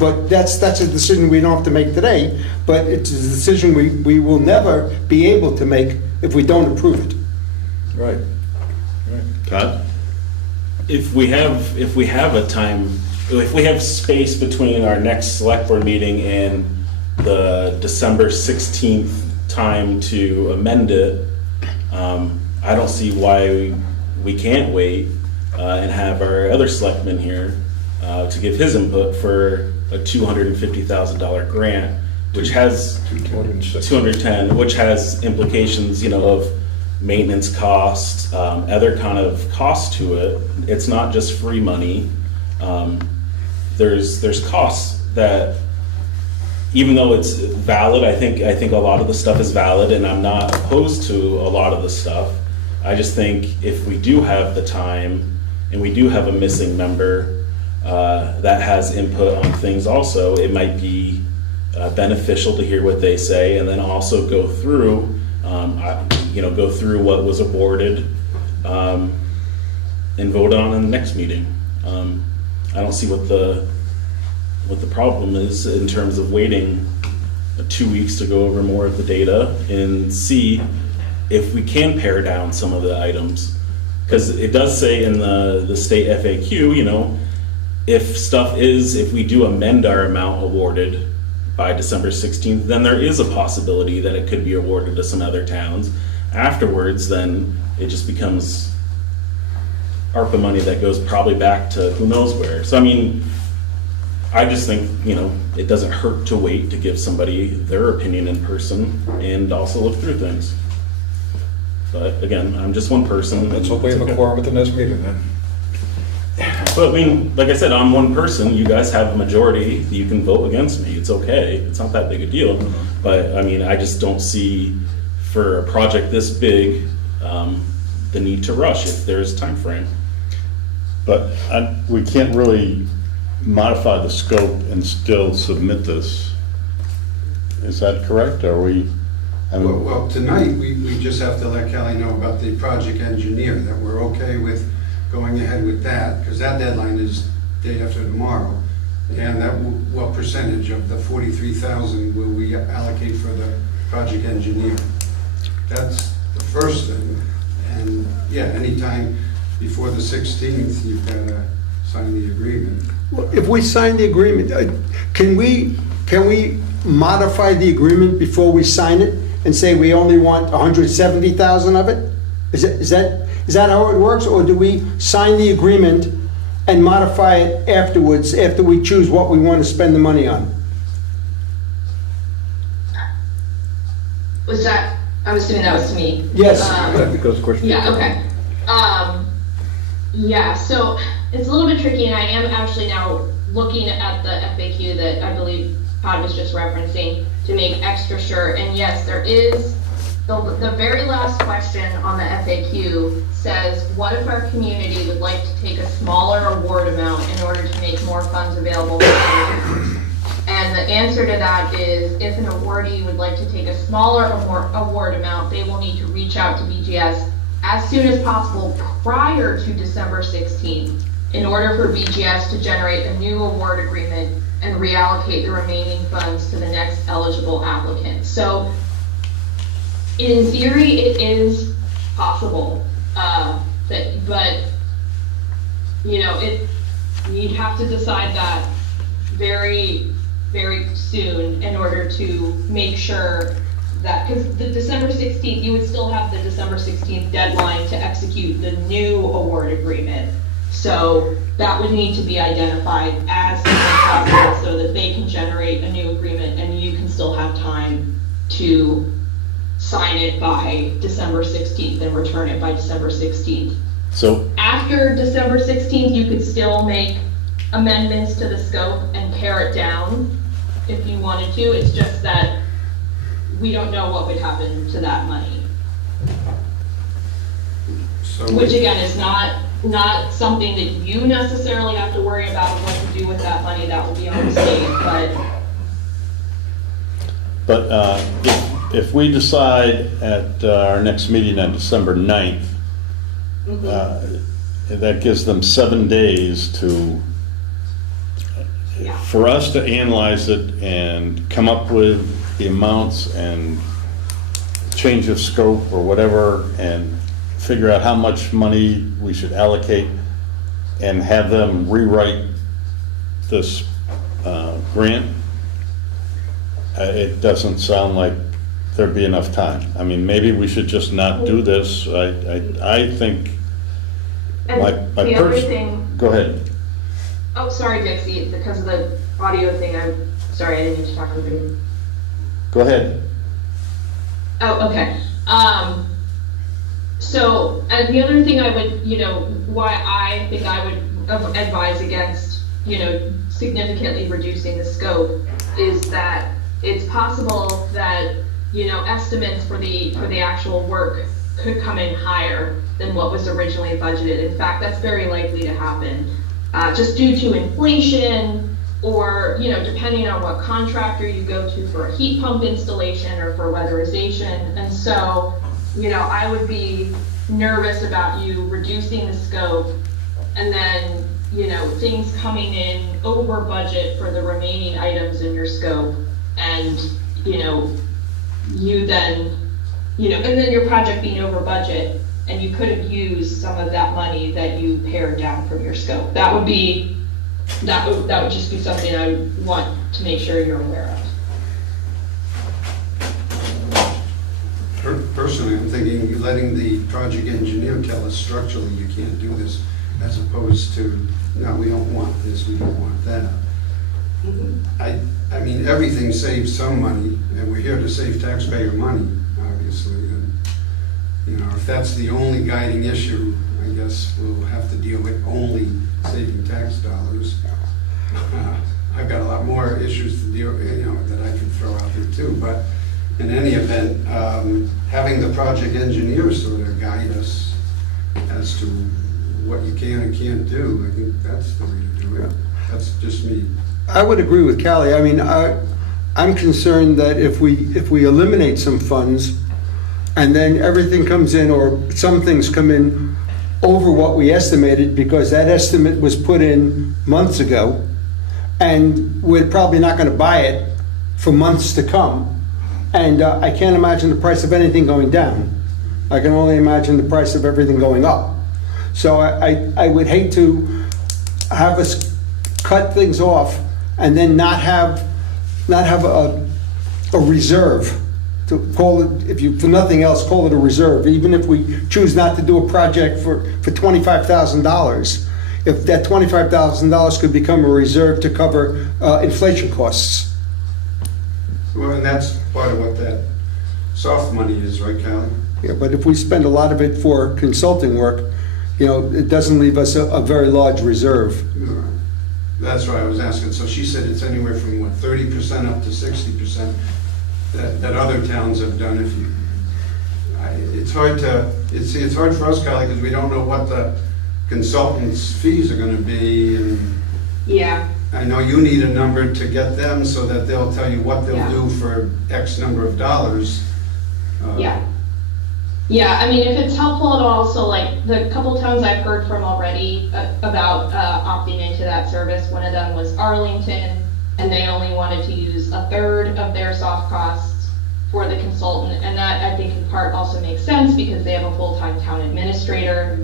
But that's a decision we don't have to make today, but it's a decision we will never be able to make if we don't approve it. Right. Todd? If we have space between our next select board meeting and the December 16th time to amend it, I don't see why we can't wait and have our other selectman here to give his input for a $250,000 grant, which has 210, which has implications, of maintenance costs, other kind of costs to it. It's not just free money. There's costs that, even though it's valid, I think a lot of the stuff is valid, and I'm not opposed to a lot of the stuff. I just think if we do have the time and we do have a missing member that has input on things also, it might be beneficial to hear what they say, and then also go through what was awarded and vote on in the next meeting. I don't see what the problem is in terms of waiting 2 weeks to go over more of the data and see if we can pare down some of the items. Because it does say in the state FAQ, if we do amend our amount awarded by December 16th, then there is a possibility that it could be awarded to some other towns. Afterwards, then it just becomes ARPA money that goes probably back to who knows where. So, I mean, I just think, it doesn't hurt to wait to give somebody their opinion in person and also look through things. But again, I'm just one person. Let's hope we have a quorum at the next meeting then. But I mean, like I said, I'm one person. You guys have a majority. You can vote against me. It's okay. It's not that big a deal. But I mean, I just don't see, for a project this big, the need to rush if there's time frame. But we can't really modify the scope and still submit this. Is that correct? Are we? Well, tonight, we just have to let Kelly know about the project engineer, that we're okay with going ahead with that, because that deadline is day after tomorrow. And that, what percentage of the 43,000 will we allocate for the project engineer? That's the first thing. And yeah, anytime before the 16th, you've got to sign the agreement. Well, if we sign the agreement, can we modify the agreement before we sign it and say we only want 170,000 of it? Is that how it works, or do we sign the agreement and modify it afterwards, after we choose what we want to spend the money on? Was that, I'm assuming that was to me. Yes. Yeah, because the question. Yeah, okay. Yeah, so it's a little bit tricky, and I am actually now looking at the FAQ that I believe Todd was just referencing to make extra sure. And yes, there is, the very last question on the FAQ says, what if our community would like to take a smaller award amount in order to make more funds available for communities? And the answer to that is, if an awardee would like to take a smaller award amount, they will need to reach out to BGS as soon as possible prior to December 16th in order for BGS to generate a new award agreement and reallocate the remaining funds to the next eligible applicant. So in theory, it is possible, but, you know, you'd have to decide that very, very soon in order to make sure that, because the December 16th, you would still have the December 16th deadline to execute the new award agreement. So that would need to be identified as soon as possible so that they can generate a new agreement and you can still have time to sign it by December 16th and return it by December 16th. So, After December 16th, you could still make amendments to the scope and pare it down if you wanted to. It's just that we don't know what would happen to that money. So Which again is not something that you necessarily have to worry about what to do with that money. That will be on the state, But if we decide at our next meeting on December 9th, that gives them 7 days to, Yeah. for us to analyze it and come up with the amounts and change of scope or whatever, and figure out how much money we should allocate, and have them rewrite this grant, it doesn't sound like there'd be enough time. I mean, maybe we should just not do this. I think, and my the other pers- thing. Go ahead. Oh, sorry, Dixie, because of the audio thing. I'm sorry, I didn't mean to talk over you. Go ahead. Oh, okay. So, and the other thing I would, why I think I would advise against, significantly reducing the scope is that it's possible that, estimates for the actual work could come in higher than what was originally budgeted. In fact, that's very likely to happen, just due to inflation, or, depending on what contractor you go to for a heat pump installation or for weatherization. And so, I would be nervous about you reducing the scope and then, things coming in over budget for the remaining items in your scope. And, you then, and then your project being over budget, and you could have used some of that money that you pared down from your scope. That would just be something I would want to make sure you're aware of. Personally, I'm thinking letting the project engineer tell us structurally you can't do this, as opposed to, no, we don't want this, we don't want that. I mean, everything saves some money, and we're here to save taxpayer money, obviously. And, if that's the only guiding issue, I guess we'll have to deal with only saving tax dollars. I've got a lot more issues to deal, that I can throw out there too. But in any event, having the project engineer sort of guide us as to what you can and can't do, I think that's the way to do it. That's just me. I would agree with Callie. I mean, I'm concerned that if we eliminate some funds and then everything comes in, or some things come in over what we estimated, because that estimate was put in months ago, and we're probably not going to buy it for months to come. And I can't imagine the price of anything going down. I can only imagine the price of everything going up. So I would hate to have us cut things off and then not have a reserve, to call it, if you, for nothing else, call it a reserve. Even if we choose not to do a project for $25,000, if that $25,000 could become a reserve to cover inflation costs. Well, and that's part of what that soft money is, right, Callie? Yeah, but if we spend a lot of it for consulting work, it doesn't leave us a very large reserve. That's what I was asking. So she said it's anywhere from, 30% up to 60% that other towns have done. It's hard for us, Callie, because we don't know what the consultants' fees are going to be. And Yeah. I know you need a number to get them so that they'll tell you what they'll Yeah. do for X number of dollars. Yeah. Yeah, I mean, if it's helpful at all, so like the couple towns I've heard from already about opting into that service, one of them was Arlington, and they only wanted to use a third of their soft costs, for the consultant, and that I think in part also makes sense because they have a full-time town administrator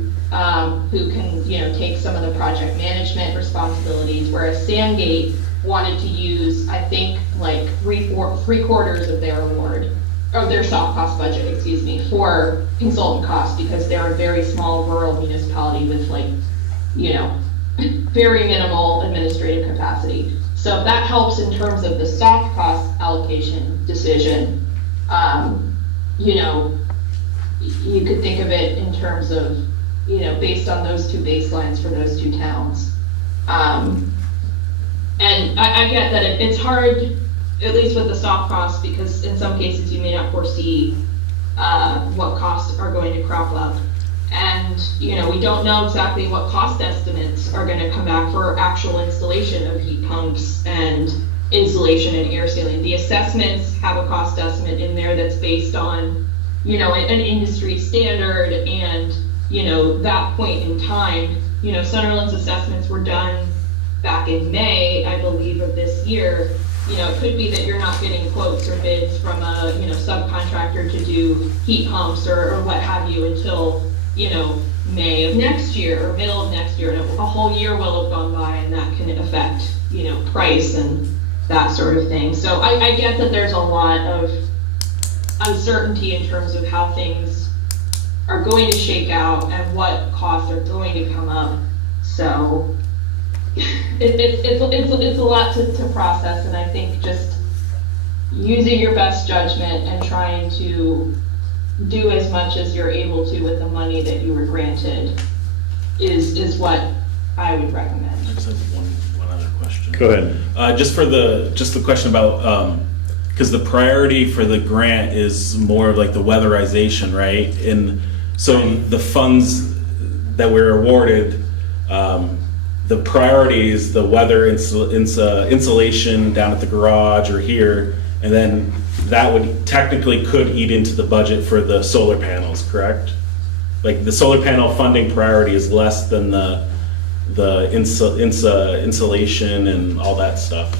who can, you know, take some of the project management responsibilities, whereas Sandgate wanted to use, I think, like three-quarters of their award, of their soft cost budget, excuse me, for consultant costs, because they're a very small rural municipality with, like, you know, very minimal administrative capacity. So if that helps in terms of the soft cost allocation decision, you know, you could think of it in terms of, you know, based on those two baselines for those two towns. And I get that it's hard, at least with the soft costs, because in some cases you may not foresee what costs are going to crop up. And, you know, we don't know exactly what cost estimates are going to come back for actual installation of heat pumps and insulation and air sealing. The assessments have a cost estimate in there that's based on, you know, an industry standard and, you know, that point in time. You know, Sunderland's assessments were done back in May, I believe, of this year. You know, it could be that you're not getting quotes or bids from a, you know, subcontractor to do heat pumps or what have you until, you know, May of next year or middle of next year, and a whole year will have gone by, and that can affect, you know, price and that sort of thing. So I get that there's a lot of uncertainty in terms of how things are going to shake out and what costs are going to come up. So it's a lot to process, and I think just using your best judgment and trying to do as much as you're able to with the money that you were granted is what I would recommend. I just have one other question. Go ahead. Just the question about, because the priority for the grant is more of like the weatherization, right? And so the funds that we're awarded, the priority is the weather insulation down at the garage or here, and then that would technically could eat into the budget for the solar panels, correct? Like the solar panel funding priority is less than the insulation and all that stuff.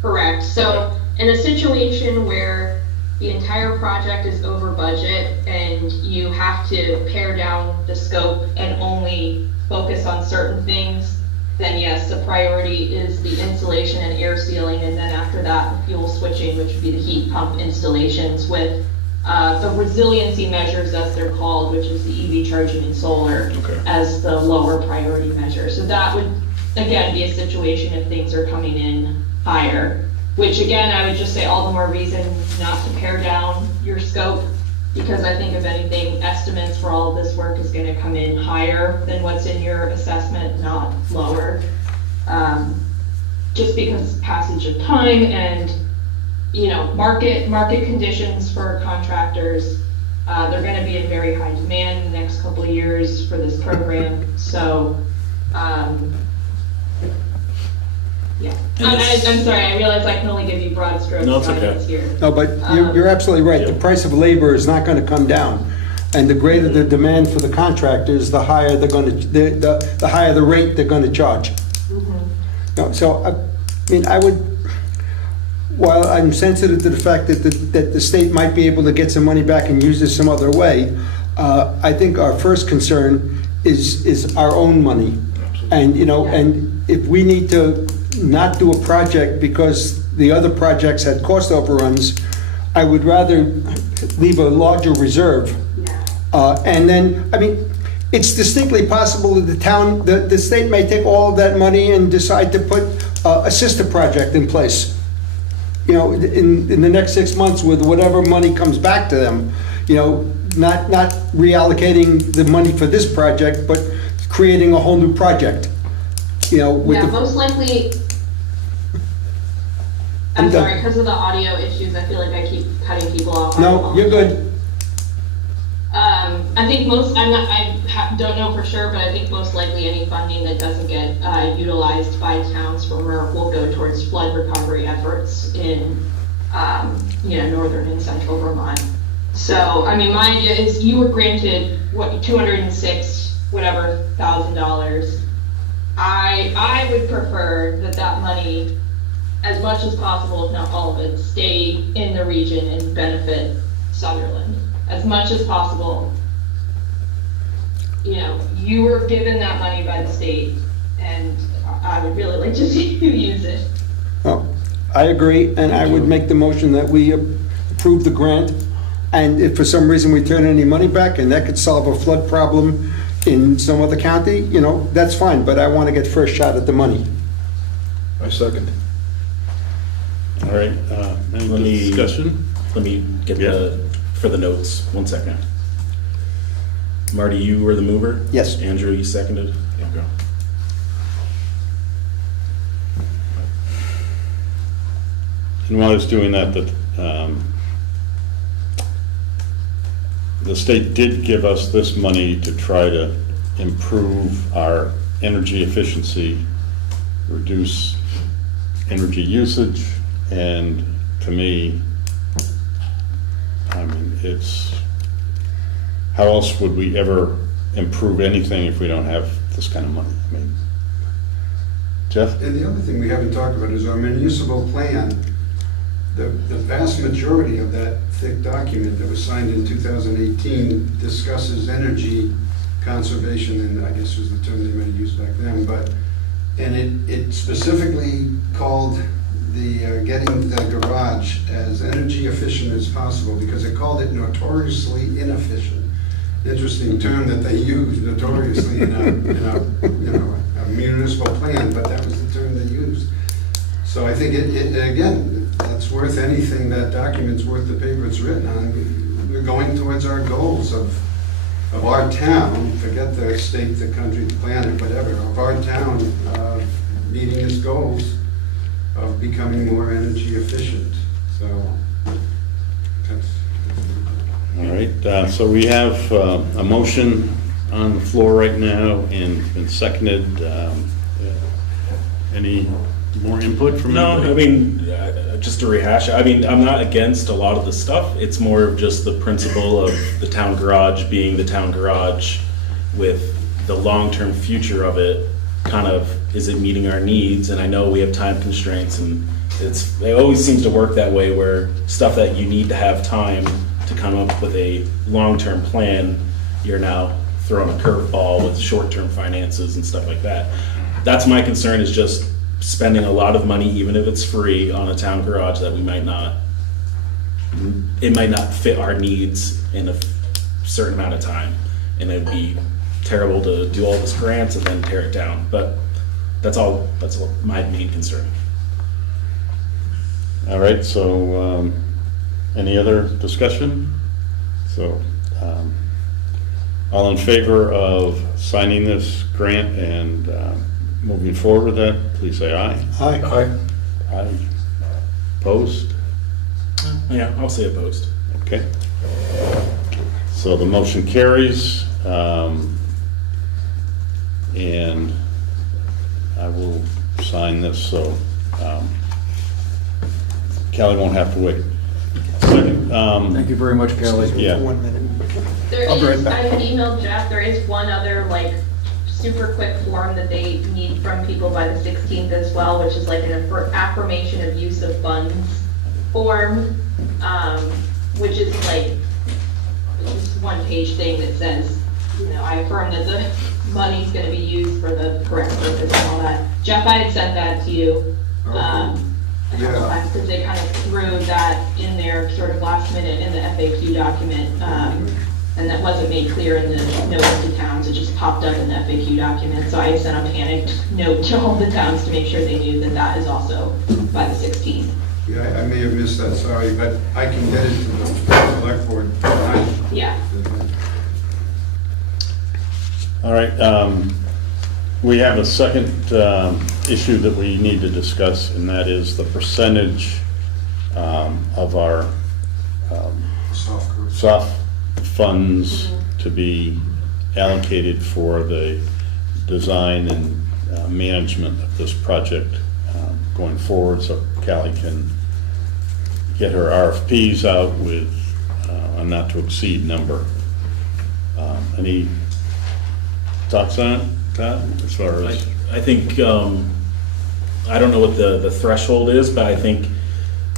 Correct. So in a situation where the entire project is over budget and you have to pare down the scope and only focus on certain things, then yes, the priority is the insulation and air sealing, and then after that, the fuel switching, which would be the heat pump installations with the resiliency measures, as they're called, which is the EV charging and solar, as the lower priority measure. So that would, again, be a situation if things are coming in higher, which again, I would just say all the more reason not to pare down your scope, because I think if anything, estimates for all of this work is going to come in higher than what's in your assessment, not lower. Just because passage of time and, you know, market conditions for contractors, they're going to be in very high demand in the next couple of years for this program. So, yeah. I'm sorry, I realize I can only give you broad strokes. No, it's okay. Here. No, but you're absolutely right. The Yeah. price of labor is not going to come down. And the greater the demand for the contractors, the higher they're going to, the higher the rate they're going to charge. No, so, I mean, I would, while I'm sensitive to the fact that the state might be able to get some money back and use this some other way, I think our first concern is our own money. And, you know, and if we need to not do a project because the other projects had cost overruns, I would rather leave a larger reserve. And then, I mean, it's distinctly possible that the state may take all of that money and decide to put a sister project in place. You know, in the next 6 months with whatever money comes back to them, you know, not reallocating the money for this project, but creating a whole new project. You know, with Yeah, most likely, I'm sorry, because of the audio issues, I feel like I keep cutting people off. No, you're good. I think don't know for sure, but I think most likely any funding that doesn't get utilized by towns for MERV will go towards flood recovery efforts in, you know, northern and central Vermont. So, I mean, my idea is you were granted, what, $206,000. I would prefer that money as much as possible, if not all of it, stay in the region and benefit Sunderland as much as possible. You know, you were given that money by the state, and I would really like to see you use it. Well, I agree, and I would make the motion that we approve the grant, and if for some reason we turn any money back, and that could solve a flood problem in some other county, you know, that's fine, but I want to get first shot at the money. I second. All right, Let any me- discussion? Let me get Yeah. for the notes, 1 second. Marty, you were the mover? Yes. Andrew, you seconded? Okay. And while I was doing that, the state did give us this money to try to improve our energy efficiency, reduce energy usage, and to me, I mean, it's, how else would we ever improve anything if we don't have this kind of money? I mean, Jeff? And the other thing we haven't talked about is our municipal plan. The vast majority of that thick document that was signed in 2018 discusses energy conservation, and I guess was the term they might have used back then, and it specifically called the getting the garage as energy efficient as possible, because it called it notoriously inefficient. Interesting term that they used, notoriously, in a municipal plan, but that was the term they used. So I think again, that's worth anything. That document's worth the paper it's written on. We're going towards our goals of our town, forget the state, the country, the planet, whatever, of our town meeting its goals of becoming more energy efficient. So that's. All right, so we have a motion on the floor right now and been seconded. Any more input from No, anybody? I mean, just to rehash, I mean, I'm not against a lot of the stuff. It's more of just the principle of the town garage being the town garage with the long-term future of it. Kind of, is it meeting our needs? And I know we have time constraints, and it always seems to work that way, where stuff that you need to have time to come up with a long-term plan, you're now throwing a curveball with short-term finances and stuff like that. That's my concern, is just spending a lot of money, even if it's free, on a town garage that it might not fit our needs in a certain amount of time. And it'd be terrible to do all this grants and then tear it down. But that's my main concern. All right, so any other discussion? So all in favor of signing this grant and moving forward with that, please say aye. Aye. Aye. Aye. Opposed? Yeah, I'll say opposed. Okay. So the motion carries, and I will sign this, so Callie won't have to wait. Second, Thank you very much, Kelly. Excuse me Yeah. for 1 minute. There I'll be right is, back. I had emailed Jeff, there is one other like super quick form that they need from people by the 16th as well, which is like an affirmation of use of funds form, which is like just 1-page thing that says, you know, I affirm that the money's gonna be used for the correct purpose and all that. Jeff, I had sent that to you. A couple Yeah. times, because they kind of threw that in there sort of last minute in the FAQ document, and that wasn't made clear in the notice to towns, it just popped up in the FAQ document, so I sent a panicked note to all the towns to make sure they knew that that is also by the 16th. Yeah, I may have missed that, sorry, but I can get it to the select board tonight. Yeah. all right, we have a second issue that we need to discuss, and that is the percentage of our Soft group. soft funds to be allocated for the design and management of this project going forward, so Callie can get her RFPs out with a not to exceed number. Any thoughts on it, Todd, as far as? I think I don't know what the threshold is, but I think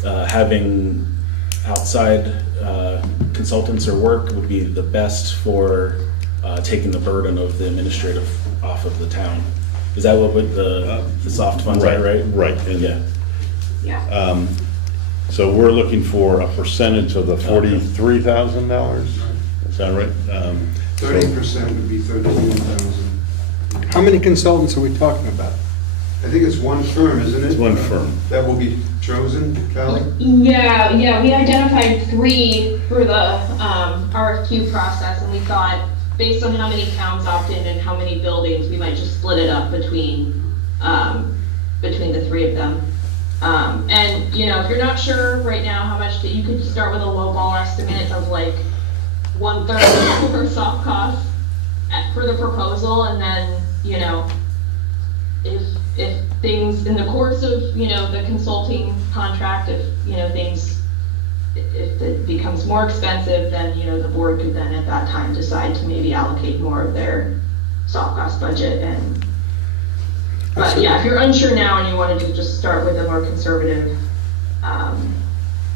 having outside consultants or work would be the best for taking the burden of the administrative off of the town. Is that what would the soft funds are, right? Right, and Yeah. Yeah. so we're looking for a percentage of the $43,000, is that right? 30% would be 13,000. How many consultants are we talking about? I think it's one firm, isn't it? It's one firm. That will be chosen, Callie? Yeah, we identified 3 for the RFQ process, and we thought, based on how many towns opted in and how many buildings, we might just split it up between the 3 of them. And, you know, if you're not sure right now how much, you could just start with a low ball estimate of like 1/3 for soft costs for the proposal, and then, you know, if things in the course of, you know, the consulting contract, if, you know, if it becomes more expensive, then, you know, the board could then at that time decide to maybe allocate more of their soft cost budget. And but yeah, if you're unsure now and you want to just start with a more conservative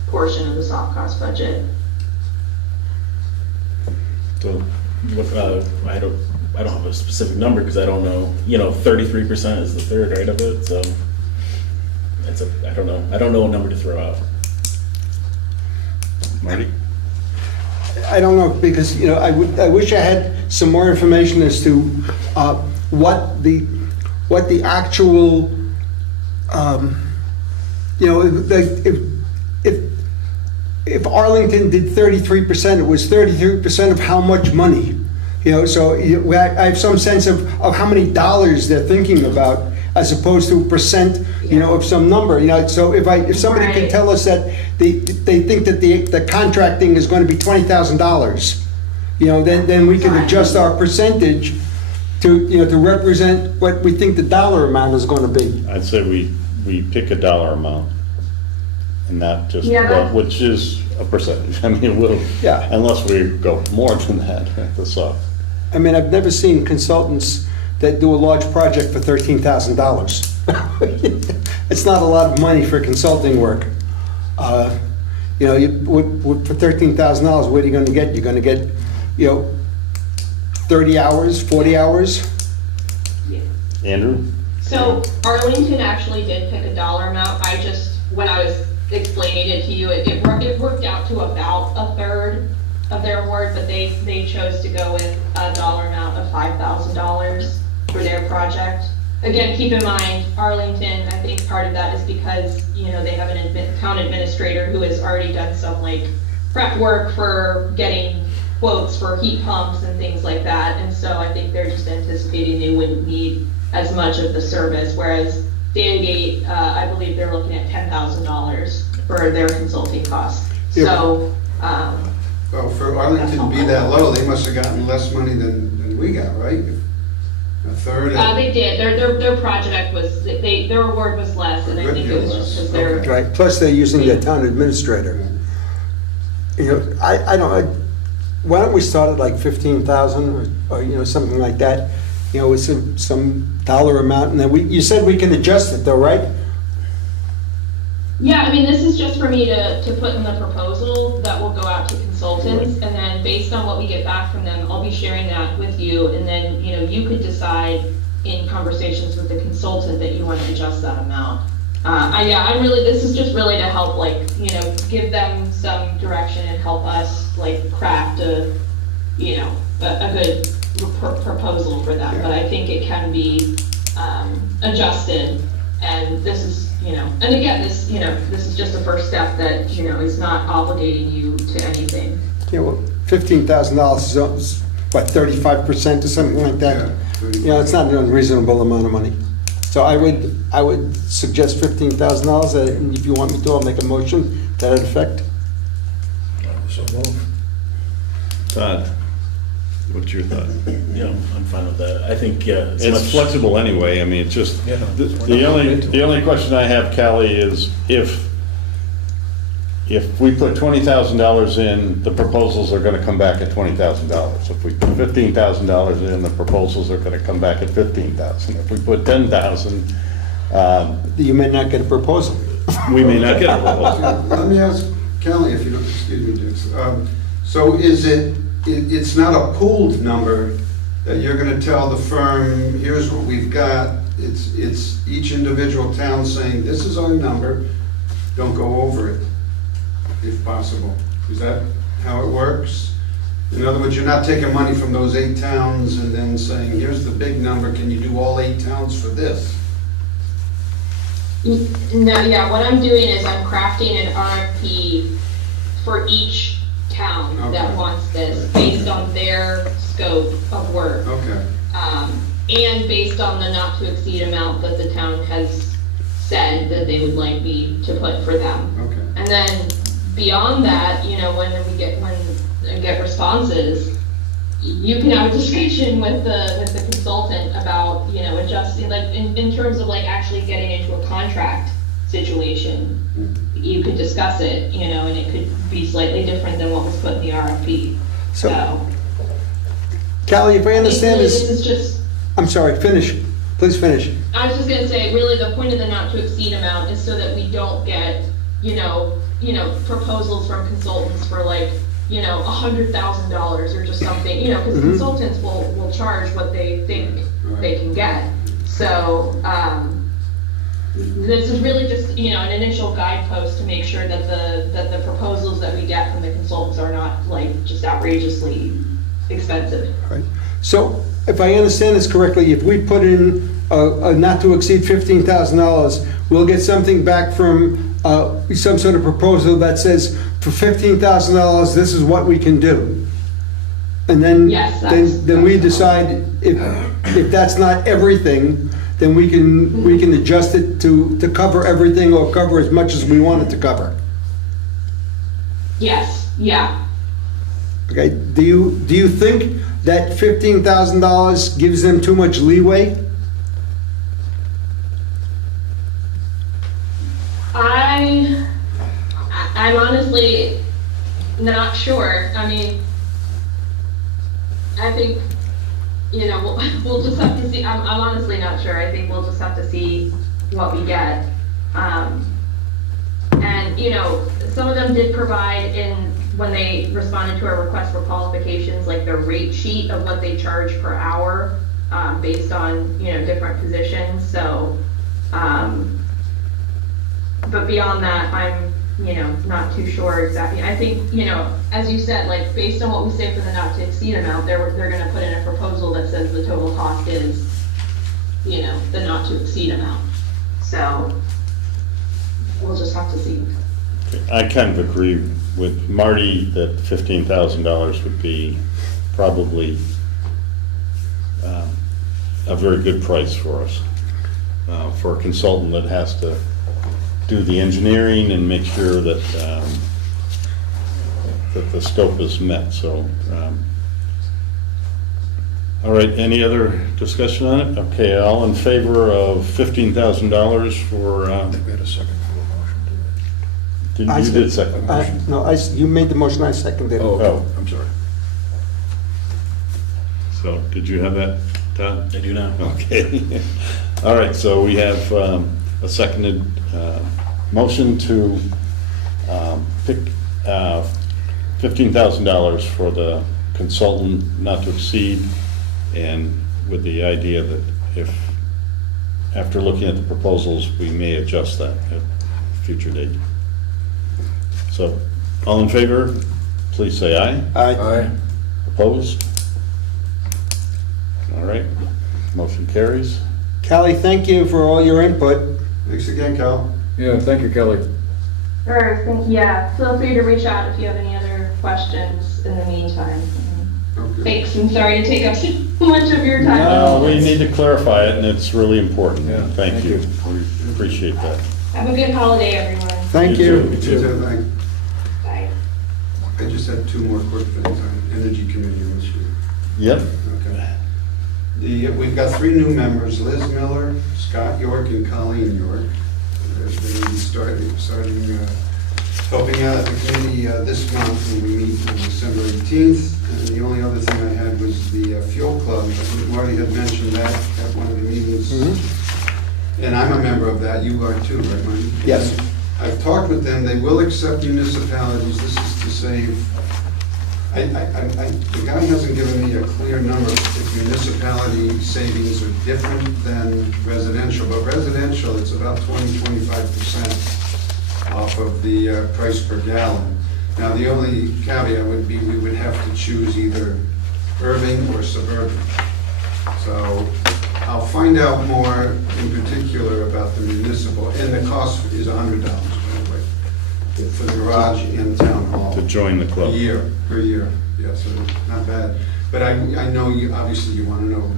portion of the soft cost budget. So, I don't have a specific number because I don't know, you know, 33% is the third, right, of it, so I don't know what number to throw out. Marty? I don't know, because, you know, I wish I had some more information as to what the actual, you know, if Arlington did 33%, it was 33% of how much money? You know, so I have some sense of how many dollars they're thinking about, as opposed to a percent, you know, of some number. You know, so if somebody could Right. tell us that they think that the contracting is going to be $20,000, you know, then we can adjust our percentage to, you know, to represent what we think the dollar amount is going to be. I'd say we pick a dollar amount and not just, Yeah, well, which is a percentage. I mean, we'll, Yeah. unless we go more than that, the soft. I mean, I've never seen consultants that do a large project for $13,000. It's not a lot of money for consulting work. You know, for $13,000, what are you going to get? You're going to get, you know, 30 hours, 40 hours? Andrew? So Arlington actually did pick a dollar amount. When I was explaining it to you, it worked out to about 1/3 of their award, but they chose to go with a dollar amount of $5,000 for their project. Again, keep in mind, Arlington, I think part of that is because, you know, they have an town administrator who has already done some like prep work for getting quotes for heat pumps and things like that. And so I think they're just anticipating they wouldn't need as much of the service, whereas Dangate, I believe they're looking at $10,000 for their consulting costs. Yeah. So, Well, for Arlington to be that low, they must have gotten less money than we got, right? A third? they did, their project was, their award was less, and I think it was just because they're. Okay. Right, plus they're using their town administrator. You know, why don't we start at like 15,000 or, you know, something like that? You know, with some dollar amount, and then you said we can adjust it though, right? Yeah, I mean, this is just for me to put in the proposal that will go out to consultants, and then based on what we get back from them, I'll be sharing that with you, and then, you know, you could decide in conversations with the consultant that you want to adjust that amount. This is just really to help, like, you know, give them some direction and help us, like, craft a good proposal for them, but I think it can be adjusted, and this is, you know, and again, this is just a first step that, you know, is not obligating you to anything. Yeah, well, $15,000 is what, 35% or something like that? Yeah, You know, it's not an unreasonable amount of money. So I would suggest $15,000, and if you want me to, I'll make a motion to that effect. So move. Todd, what's your thought? Yeah, I'm fine with that. I think, yeah. It's flexible anyway, I mean, it's just, Yeah, the only question I have, Callie, is if we put $20,000 in, the proposals are gonna come back at $20,000. If we put $15,000 in, the proposals are gonna come back at $15,000. If we put $10,000, You may not get a proposal. We may not get a proposal. Let me ask Kelly, if you don't, excuse me, Dix. So is it's not a pooled number that you're gonna tell the firm, here's what we've got. It's each individual town saying, this is our number, don't go over it, if possible. Is that how it works? In other words, you're not taking money from those 8 towns and then saying, here's the big number, can you do all 8 towns for this? No, yeah, what I'm doing is I'm crafting an RFP for each town that Okay. wants this, based on their scope of work. Okay, And based on the not to exceed amount that the town has said that they would like me to put for them. okay. And then beyond that, you know, when I get responses, you can have a discussion with the consultant about, you know, adjusting, like, in terms of like actually getting into a contract situation. You could discuss it, you know, and it could be slightly different than what was put in the RFP. So- So, Callie, if I understand this this, is just, I'm sorry, finish. Please finish. I was just gonna say, really, the point of the not to exceed amount is so that we don't get, you know, proposals from consultants for like, you know, $100,000 or just something, you know, because Mhm. consultants will charge what they think they can get. So, this is really just, you know, an initial guidepost to make sure that the proposals that we get from the consultants are not like just outrageously expensive. Right. So if I understand this correctly, if we put in a not to exceed $15,000, we'll get something back from some sort of proposal that says, for $15,000, this is what we can do. And then, Yes, that's- then we decide if that's not everything, then we can adjust it to cover everything or cover as much as we want it to cover. Yes, yeah. Okay, do you think that $15,000 gives them too much leeway? I'm honestly not sure. I mean, I think, you know, we'll just have to see. I'm honestly not sure. I think we'll just have to see what we get. And, you know, some of them did provide when they responded to our request for qualifications, like their rate sheet of what they charge per hour, based on, you know, different positions. So, but beyond that, I'm, you know, not too sure exactly. I think, you know, as you said, like, based on what we say for the not to exceed amount, they're gonna put in a proposal that says the total cost is, you know, the not to exceed amount. So, we'll just have to see. I kind of agree with Marty that $15,000 would be probably a very good price for us. For a consultant that has to do the engineering and make sure that that the scope is met, so. All right, any other discussion on it? Okay, all in favor of $15,000 for, I think we had a second for the motion, I you said- did second motion. No, you made the motion, I seconded it. Oh, Oh. okay, I'm sorry. So, did you have that, Todd? I do now. Okay. All right, so we have a seconded motion to pick $15,000 for the consultant not to exceed, and with the idea that if, after looking at the proposals, we may adjust that at a future date. So, all in favor, please say aye. Aye. Opposed? All right, motion carries. Callie, thank you for all your input. Thanks again, Cal. Yeah, thank you, Kelly. Sure, yeah, feel free to reach out if you have any other questions in the meantime. Okay. Thanks, I'm sorry to take up so much of your time. No, we need to clarify it, and it's really important. Yeah, Thank thank you. you. We appreciate that. Have a good holiday, everyone. Thank You you. too. You too, thank- Bye. I just had 2 more quick things on Energy Committee this year. Yep. Okay. We've got 3 new members, Liz Miller, Scott York, and Colleen York. They're going to be starting helping out the committee this month when we meet on December 18th. And the only other thing I had was the Fuel Club. I think Marty had mentioned that at one of the meetings. and I'm a member of that, you are too, right, Mike? Yes. I've talked with them, they will accept municipalities, this is to save, the guy hasn't given me a clear number if municipality savings are different than residential, but residential, it's about 20-25% off of the price per gallon. Now, the only caveat would be we would have to choose either urban or suburban. So I'll find out more in particular about the municipal, and the cost is $100, by the way, for the garage and town hall. To join the Per club. year, yeah, so not bad. But I know you, obviously you want to know,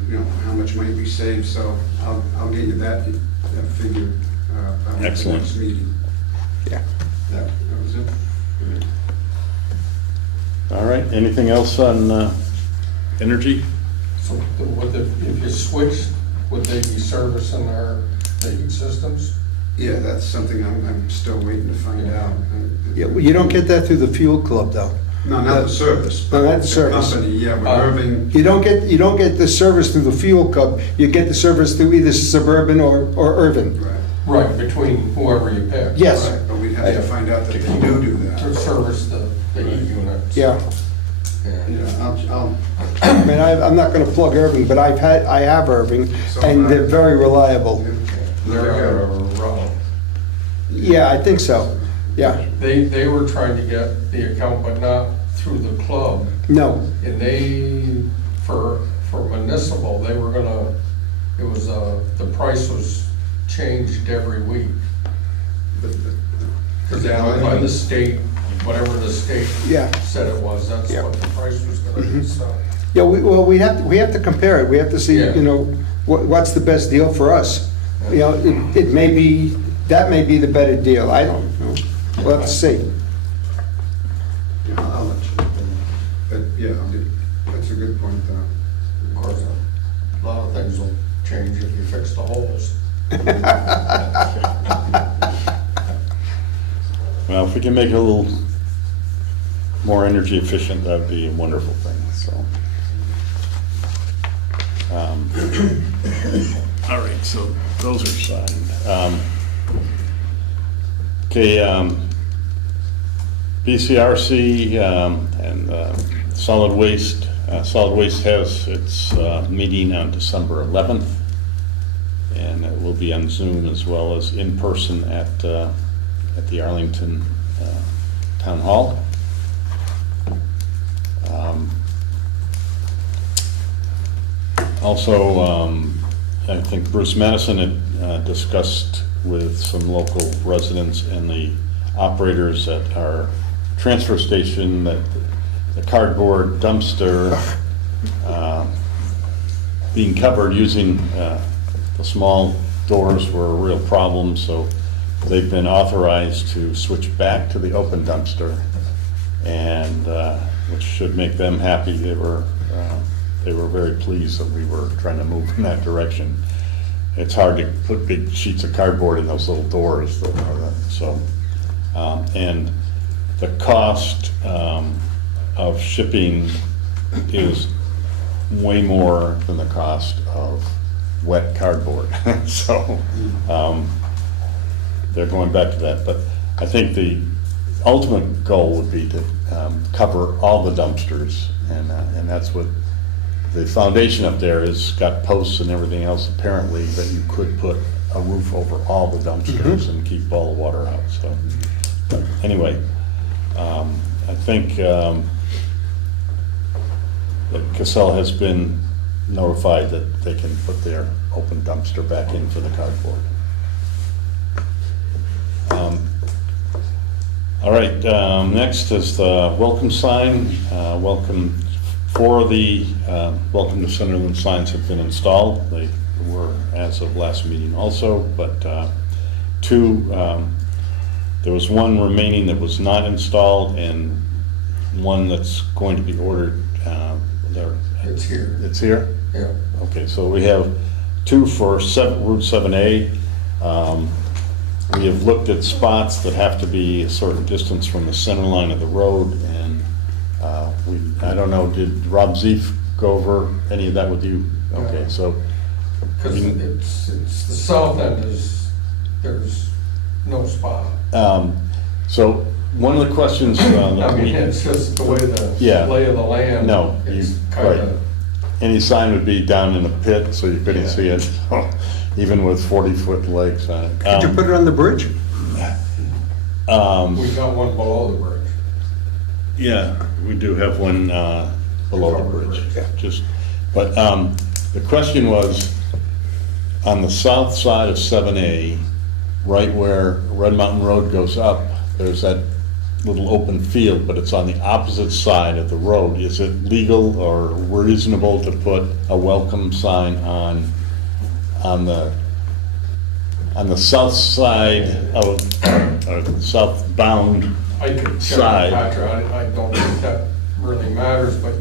how much might we save, so I'll get you that figure by the Excellent. next meeting. Yeah. That was it. All right, anything else on energy? So if you switched, would they be servicing the heat systems? Yeah, that's something I'm still waiting to find out. Yeah, well, you don't get that through the fuel club, though. No, not the service. No, not the but service. Company, yeah, but Irving, You don't get the service through the fuel club, you get the service through either Suburban or Irvin. right. Right, between whoever you pick. Yes. Right, but we'd have to find out that they do To that. service the heat units. Yeah, Yeah, I'll, I mean, I'm not gonna plug Irving, but I have Irving, and they're very reliable. They're around. Yeah, I think so, yeah. They were trying to get the account, but not through the club. No, And they, for municipal, they were gonna, it was, the price was changed every week. Because by the state, whatever the state Yeah. said it was, that's Yeah. what the price was gonna be, so. yeah, we have to compare it, we have to see, Yeah. what's the best deal for us. It may be, that may be the better deal, I don't know, we'll have to see. yeah, I'll let you know. But, yeah, that's a good point, though. Of course, a lot of things will change if you fix the holes. Well, if we can make it a little more energy efficient, that'd be a wonderful thing, so. All right, so those are signed. Okay, BCRC and Solid Waste. Solid Waste has its meeting on December 11th, and it will be on Zoom as well as in person at the Arlington Town Hall. Also, I think Bruce Madison had discussed with some local residents and the operators at our transfer station that the cardboard dumpster being covered using the small doors were a real problem, so they've been authorized to switch back to the open dumpster, and which should make them happy. They were very pleased that we were trying to move in that direction. It's hard to put big sheets of cardboard in those little doors, so, and the cost of shipping is way more than the cost of wet cardboard. So they're going back to that. But I think the ultimate goal would be to cover all the dumpsters, and that's what the foundation up there has got posts and everything else apparently that you could put a roof over all the dumpsters and keep all the water out. So, but anyway, I think that Cassell has been notified that they can put their open dumpster back in for the cardboard. All right, next is the welcome sign. Welcome to Sunderland signs have been installed. They were as of last meeting also, but two, there was one remaining that was not installed and one that's going to be ordered. It's here. It's here? Yeah. Okay, so we have two for Route 7A. We have looked at spots that have to be a certain distance from the center line of the road, and I don't know, did Rob Zeef go over any of that with you? Okay, so Because it's, the south end is, there's no spot. So one of the questions, I mean, it's just the way Yeah. the lay of the land. No, It's you- kind right. of, any sign would be down in the pit, so you couldn't Yeah. see it, even with 40-foot legs on it. Could you put it on the bridge? we've got one below the bridge. Yeah, we do have one below the bridge, just, but the question was, on the south side of 7A, right where Red Mountain Road goes up, there's that little open field, but it's on the opposite side of the road. Is it legal or reasonable to put a welcome sign on the south side of, or southbound I could check with side? Patrick, I don't think that really matters, but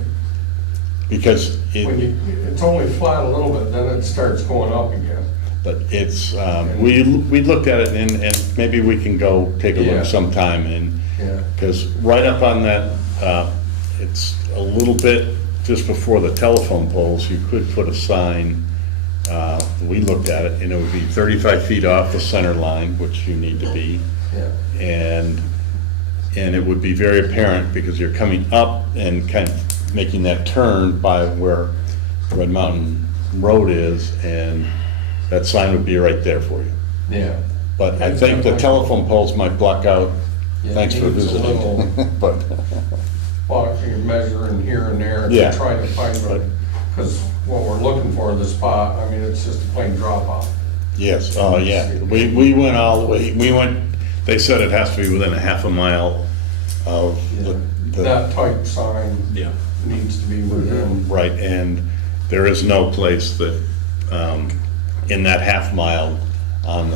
Because when it, you, it's only flat a little bit, then it starts going up again. but it's, we looked at it and maybe we can go take a Yeah. look sometime and, Yeah. because right up on that, it's a little bit just before the telephone poles, you could put a sign. We looked at it and it would be 35 feet off the center line, which you need to be. Yeah. And it would be very apparent because you're coming up and kind of making that turn by where Red Mountain Road is, and that sign would be right there for you. Yeah. But I think the telephone poles might block out, Yeah, thanks for it's a visiting. little- But, Well, you're measuring here and there Yeah. to try to find what, because what we're looking for, the spot, I mean, it's just a plain drop off. yes, oh, yeah, we went all the way, they said it has to be within a half a mile of the, That type sign Yeah. needs to be within. right, and there is no place that, in that half mile on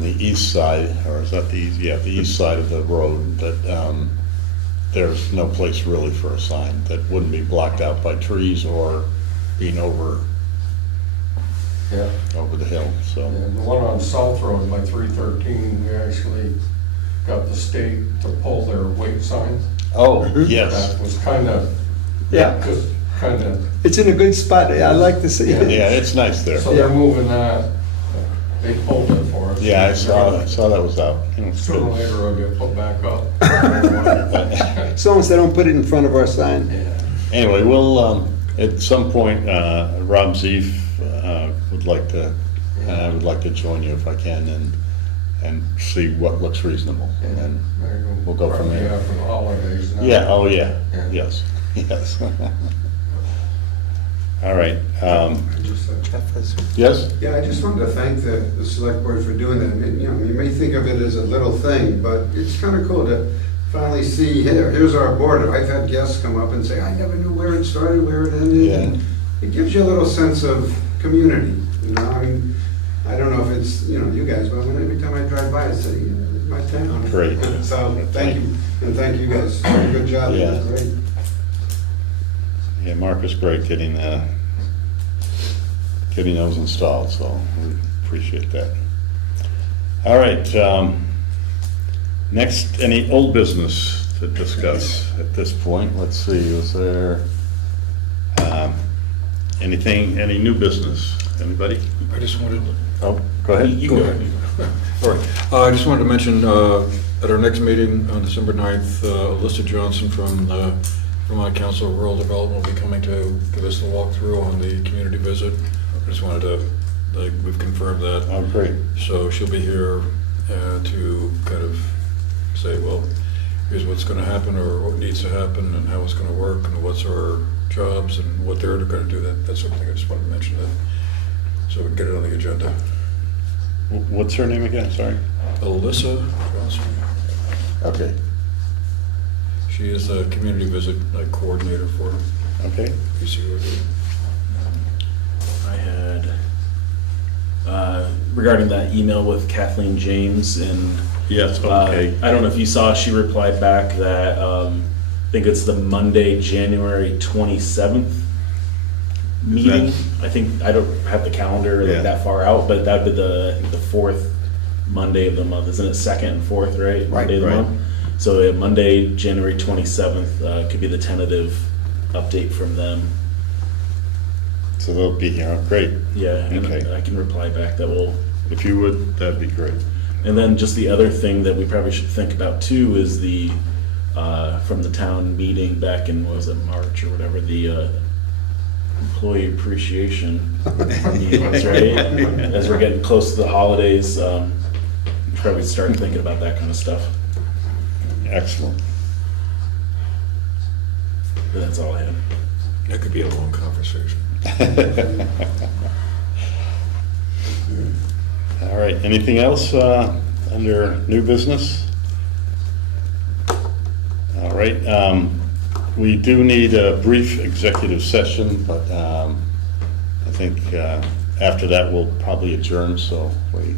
the east side, or is that the east, yeah, the east side of the road, that, there's no place really for a sign that wouldn't be blocked out by trees or being over Yeah. the hill, so. And the one on South Road by 313, we actually got the state to pull their weight sign. Oh, yes, That was kind of, Yeah, just kind of, it's in a good spot. I like to see it. yeah, it's nice there. so they're moving that. They pulled it for us. Yeah, I saw that was out. Sooner or later it'll get put back up. As long as they don't put it in front of our sign. Yeah. Anyway, we'll, at some point, Rob Zeef would like to, I would like to join you if I can and see what looks reasonable. And we'll go from there. Probably after the holidays now. yeah, oh, yeah, Yeah. yes, yes. All right, yes? Yeah, I just wanted to thank the select board for doing that. I mean, you know, you may think of it as a little thing, but it's kind of cool to finally see, here's our board. I've had guests come up and say, I never knew where it started, where it ended. Yeah. And it gives you a little sense of community, you know, I mean, I don't know if it's, you know, you guys, but every time I drive by, I say, it's my town. Great. So, thank you, and thank you guys. Good job, you Yeah. did great. Yeah, Mark was great getting those installed, so we appreciate that. All right, next, any old business to discuss at this point? Let's see, was there any new business? Anybody? I just wanted, Oh, go ahead. You go ahead. all right, I just wanted to mention, at our next meeting on December 9th, Alyssa Johnson from the Vermont Council of Rural Development will be coming to give us the walkthrough on the community visit. I just wanted to, like, we've confirmed that. Oh, great. So she'll be here to kind of say, well, here's what's going to happen, or what needs to happen, and how it's going to work, and what's our jobs, and what they're going to do. That's something I just wanted to mention that, so we can get it on the agenda. What's her name again? Sorry. Alyssa Johnson. Okay. She is the community visit coordinator for Okay. PCOD. I had, regarding that email with Kathleen James, and Yes. Okay. I don't know if you saw, she replied back that, I think it's the Monday, January 27th meeting. I think, I don't have the calendar Yeah. like that far out, but that'd be I think the fourth Monday of the month. Isn't it second and fourth, right? Monday of the right. month. So Monday, January 27th, could be the tentative update from them. So they'll be here, great. Yeah, and Okay. I can reply back that will. If you would, that'd be great. And then just the other thing that we probably should think about too is the, from the town meeting back in, what was it, March or whatever, the employee appreciation meetings, right? As we're getting close to the holidays, we should probably start thinking about that kind of stuff. Excellent. But that's all I have. That could be a long conversation. All right, anything else under new business? All right, we do need a brief executive session, but I think after that we'll probably adjourn, so we...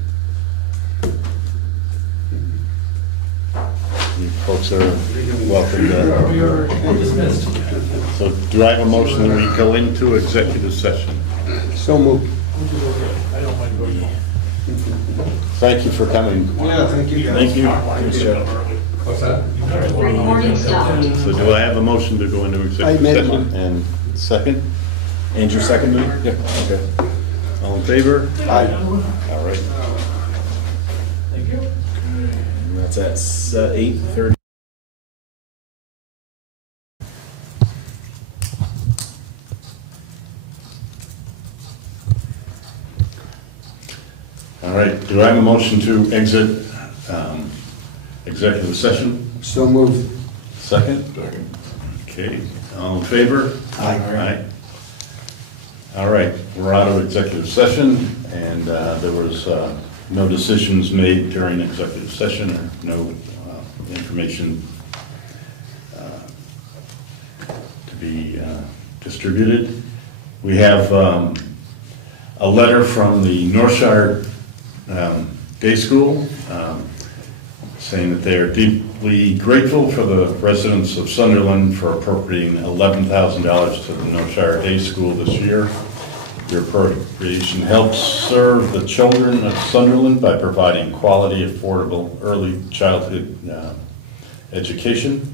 You folks are welcome to... So do I have a motion that we go into executive session? So moved. Thank you for coming. Yeah, thank you guys. Thank you. Thanks, Jeff. What's that? Morning stuff. So do I have a motion to go into executive made a session? motion. And second? Andrew, second me? Yeah. Okay. All in favor? Aye. All right. And that's at 8:30. All right, do I have a motion to exit executive session? So moved. Second? Second. Okay, all in favor? Aye. Aye. All right, we're out of executive session, and there was no decisions made during executive session, or no information to be distributed. We have a letter from the Northshire Day School saying that they are deeply grateful for the residents of Sunderland for appropriating $11,000 to the Northshire Day School this year. Your appropriation helps serve the children of Sunderland by providing quality, affordable, early childhood education.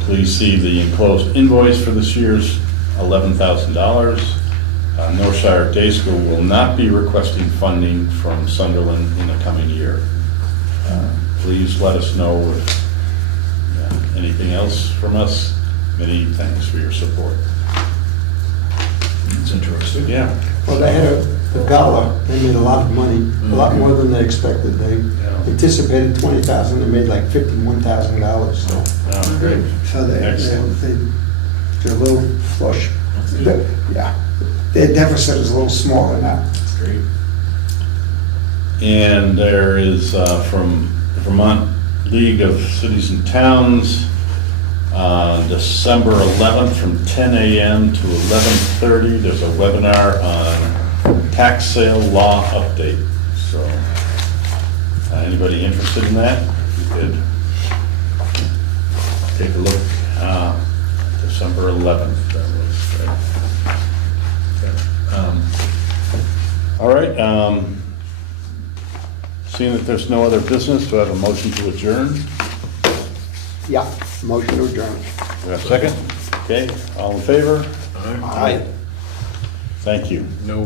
Please see the enclosed invoice for this year's $11,000. Northshire Day School will not be requesting funding from Sunderland in the coming year. Please let us know if anything else from us. Many thanks for your support. It's interesting. Yeah. Well, they had a gala, they made a lot of money, a lot more than they expected. They anticipated 20,000, they made like $51,000, so. Oh, great. So they're a little flush. good. Yeah, their deficit is a little smaller now. That's great. And there is from the Vermont League of Cities and Towns, December 11th from 10 a.m. to 11:30, there's a webinar on tax sale law update. So anybody interested in that, you could take a look. December 11th, that was, right? All right. Seeing that there's no other business, do I have a motion to adjourn? Yeah, motion to adjourn. Do I have a second? Okay, all in favor? Aye. Thank you. No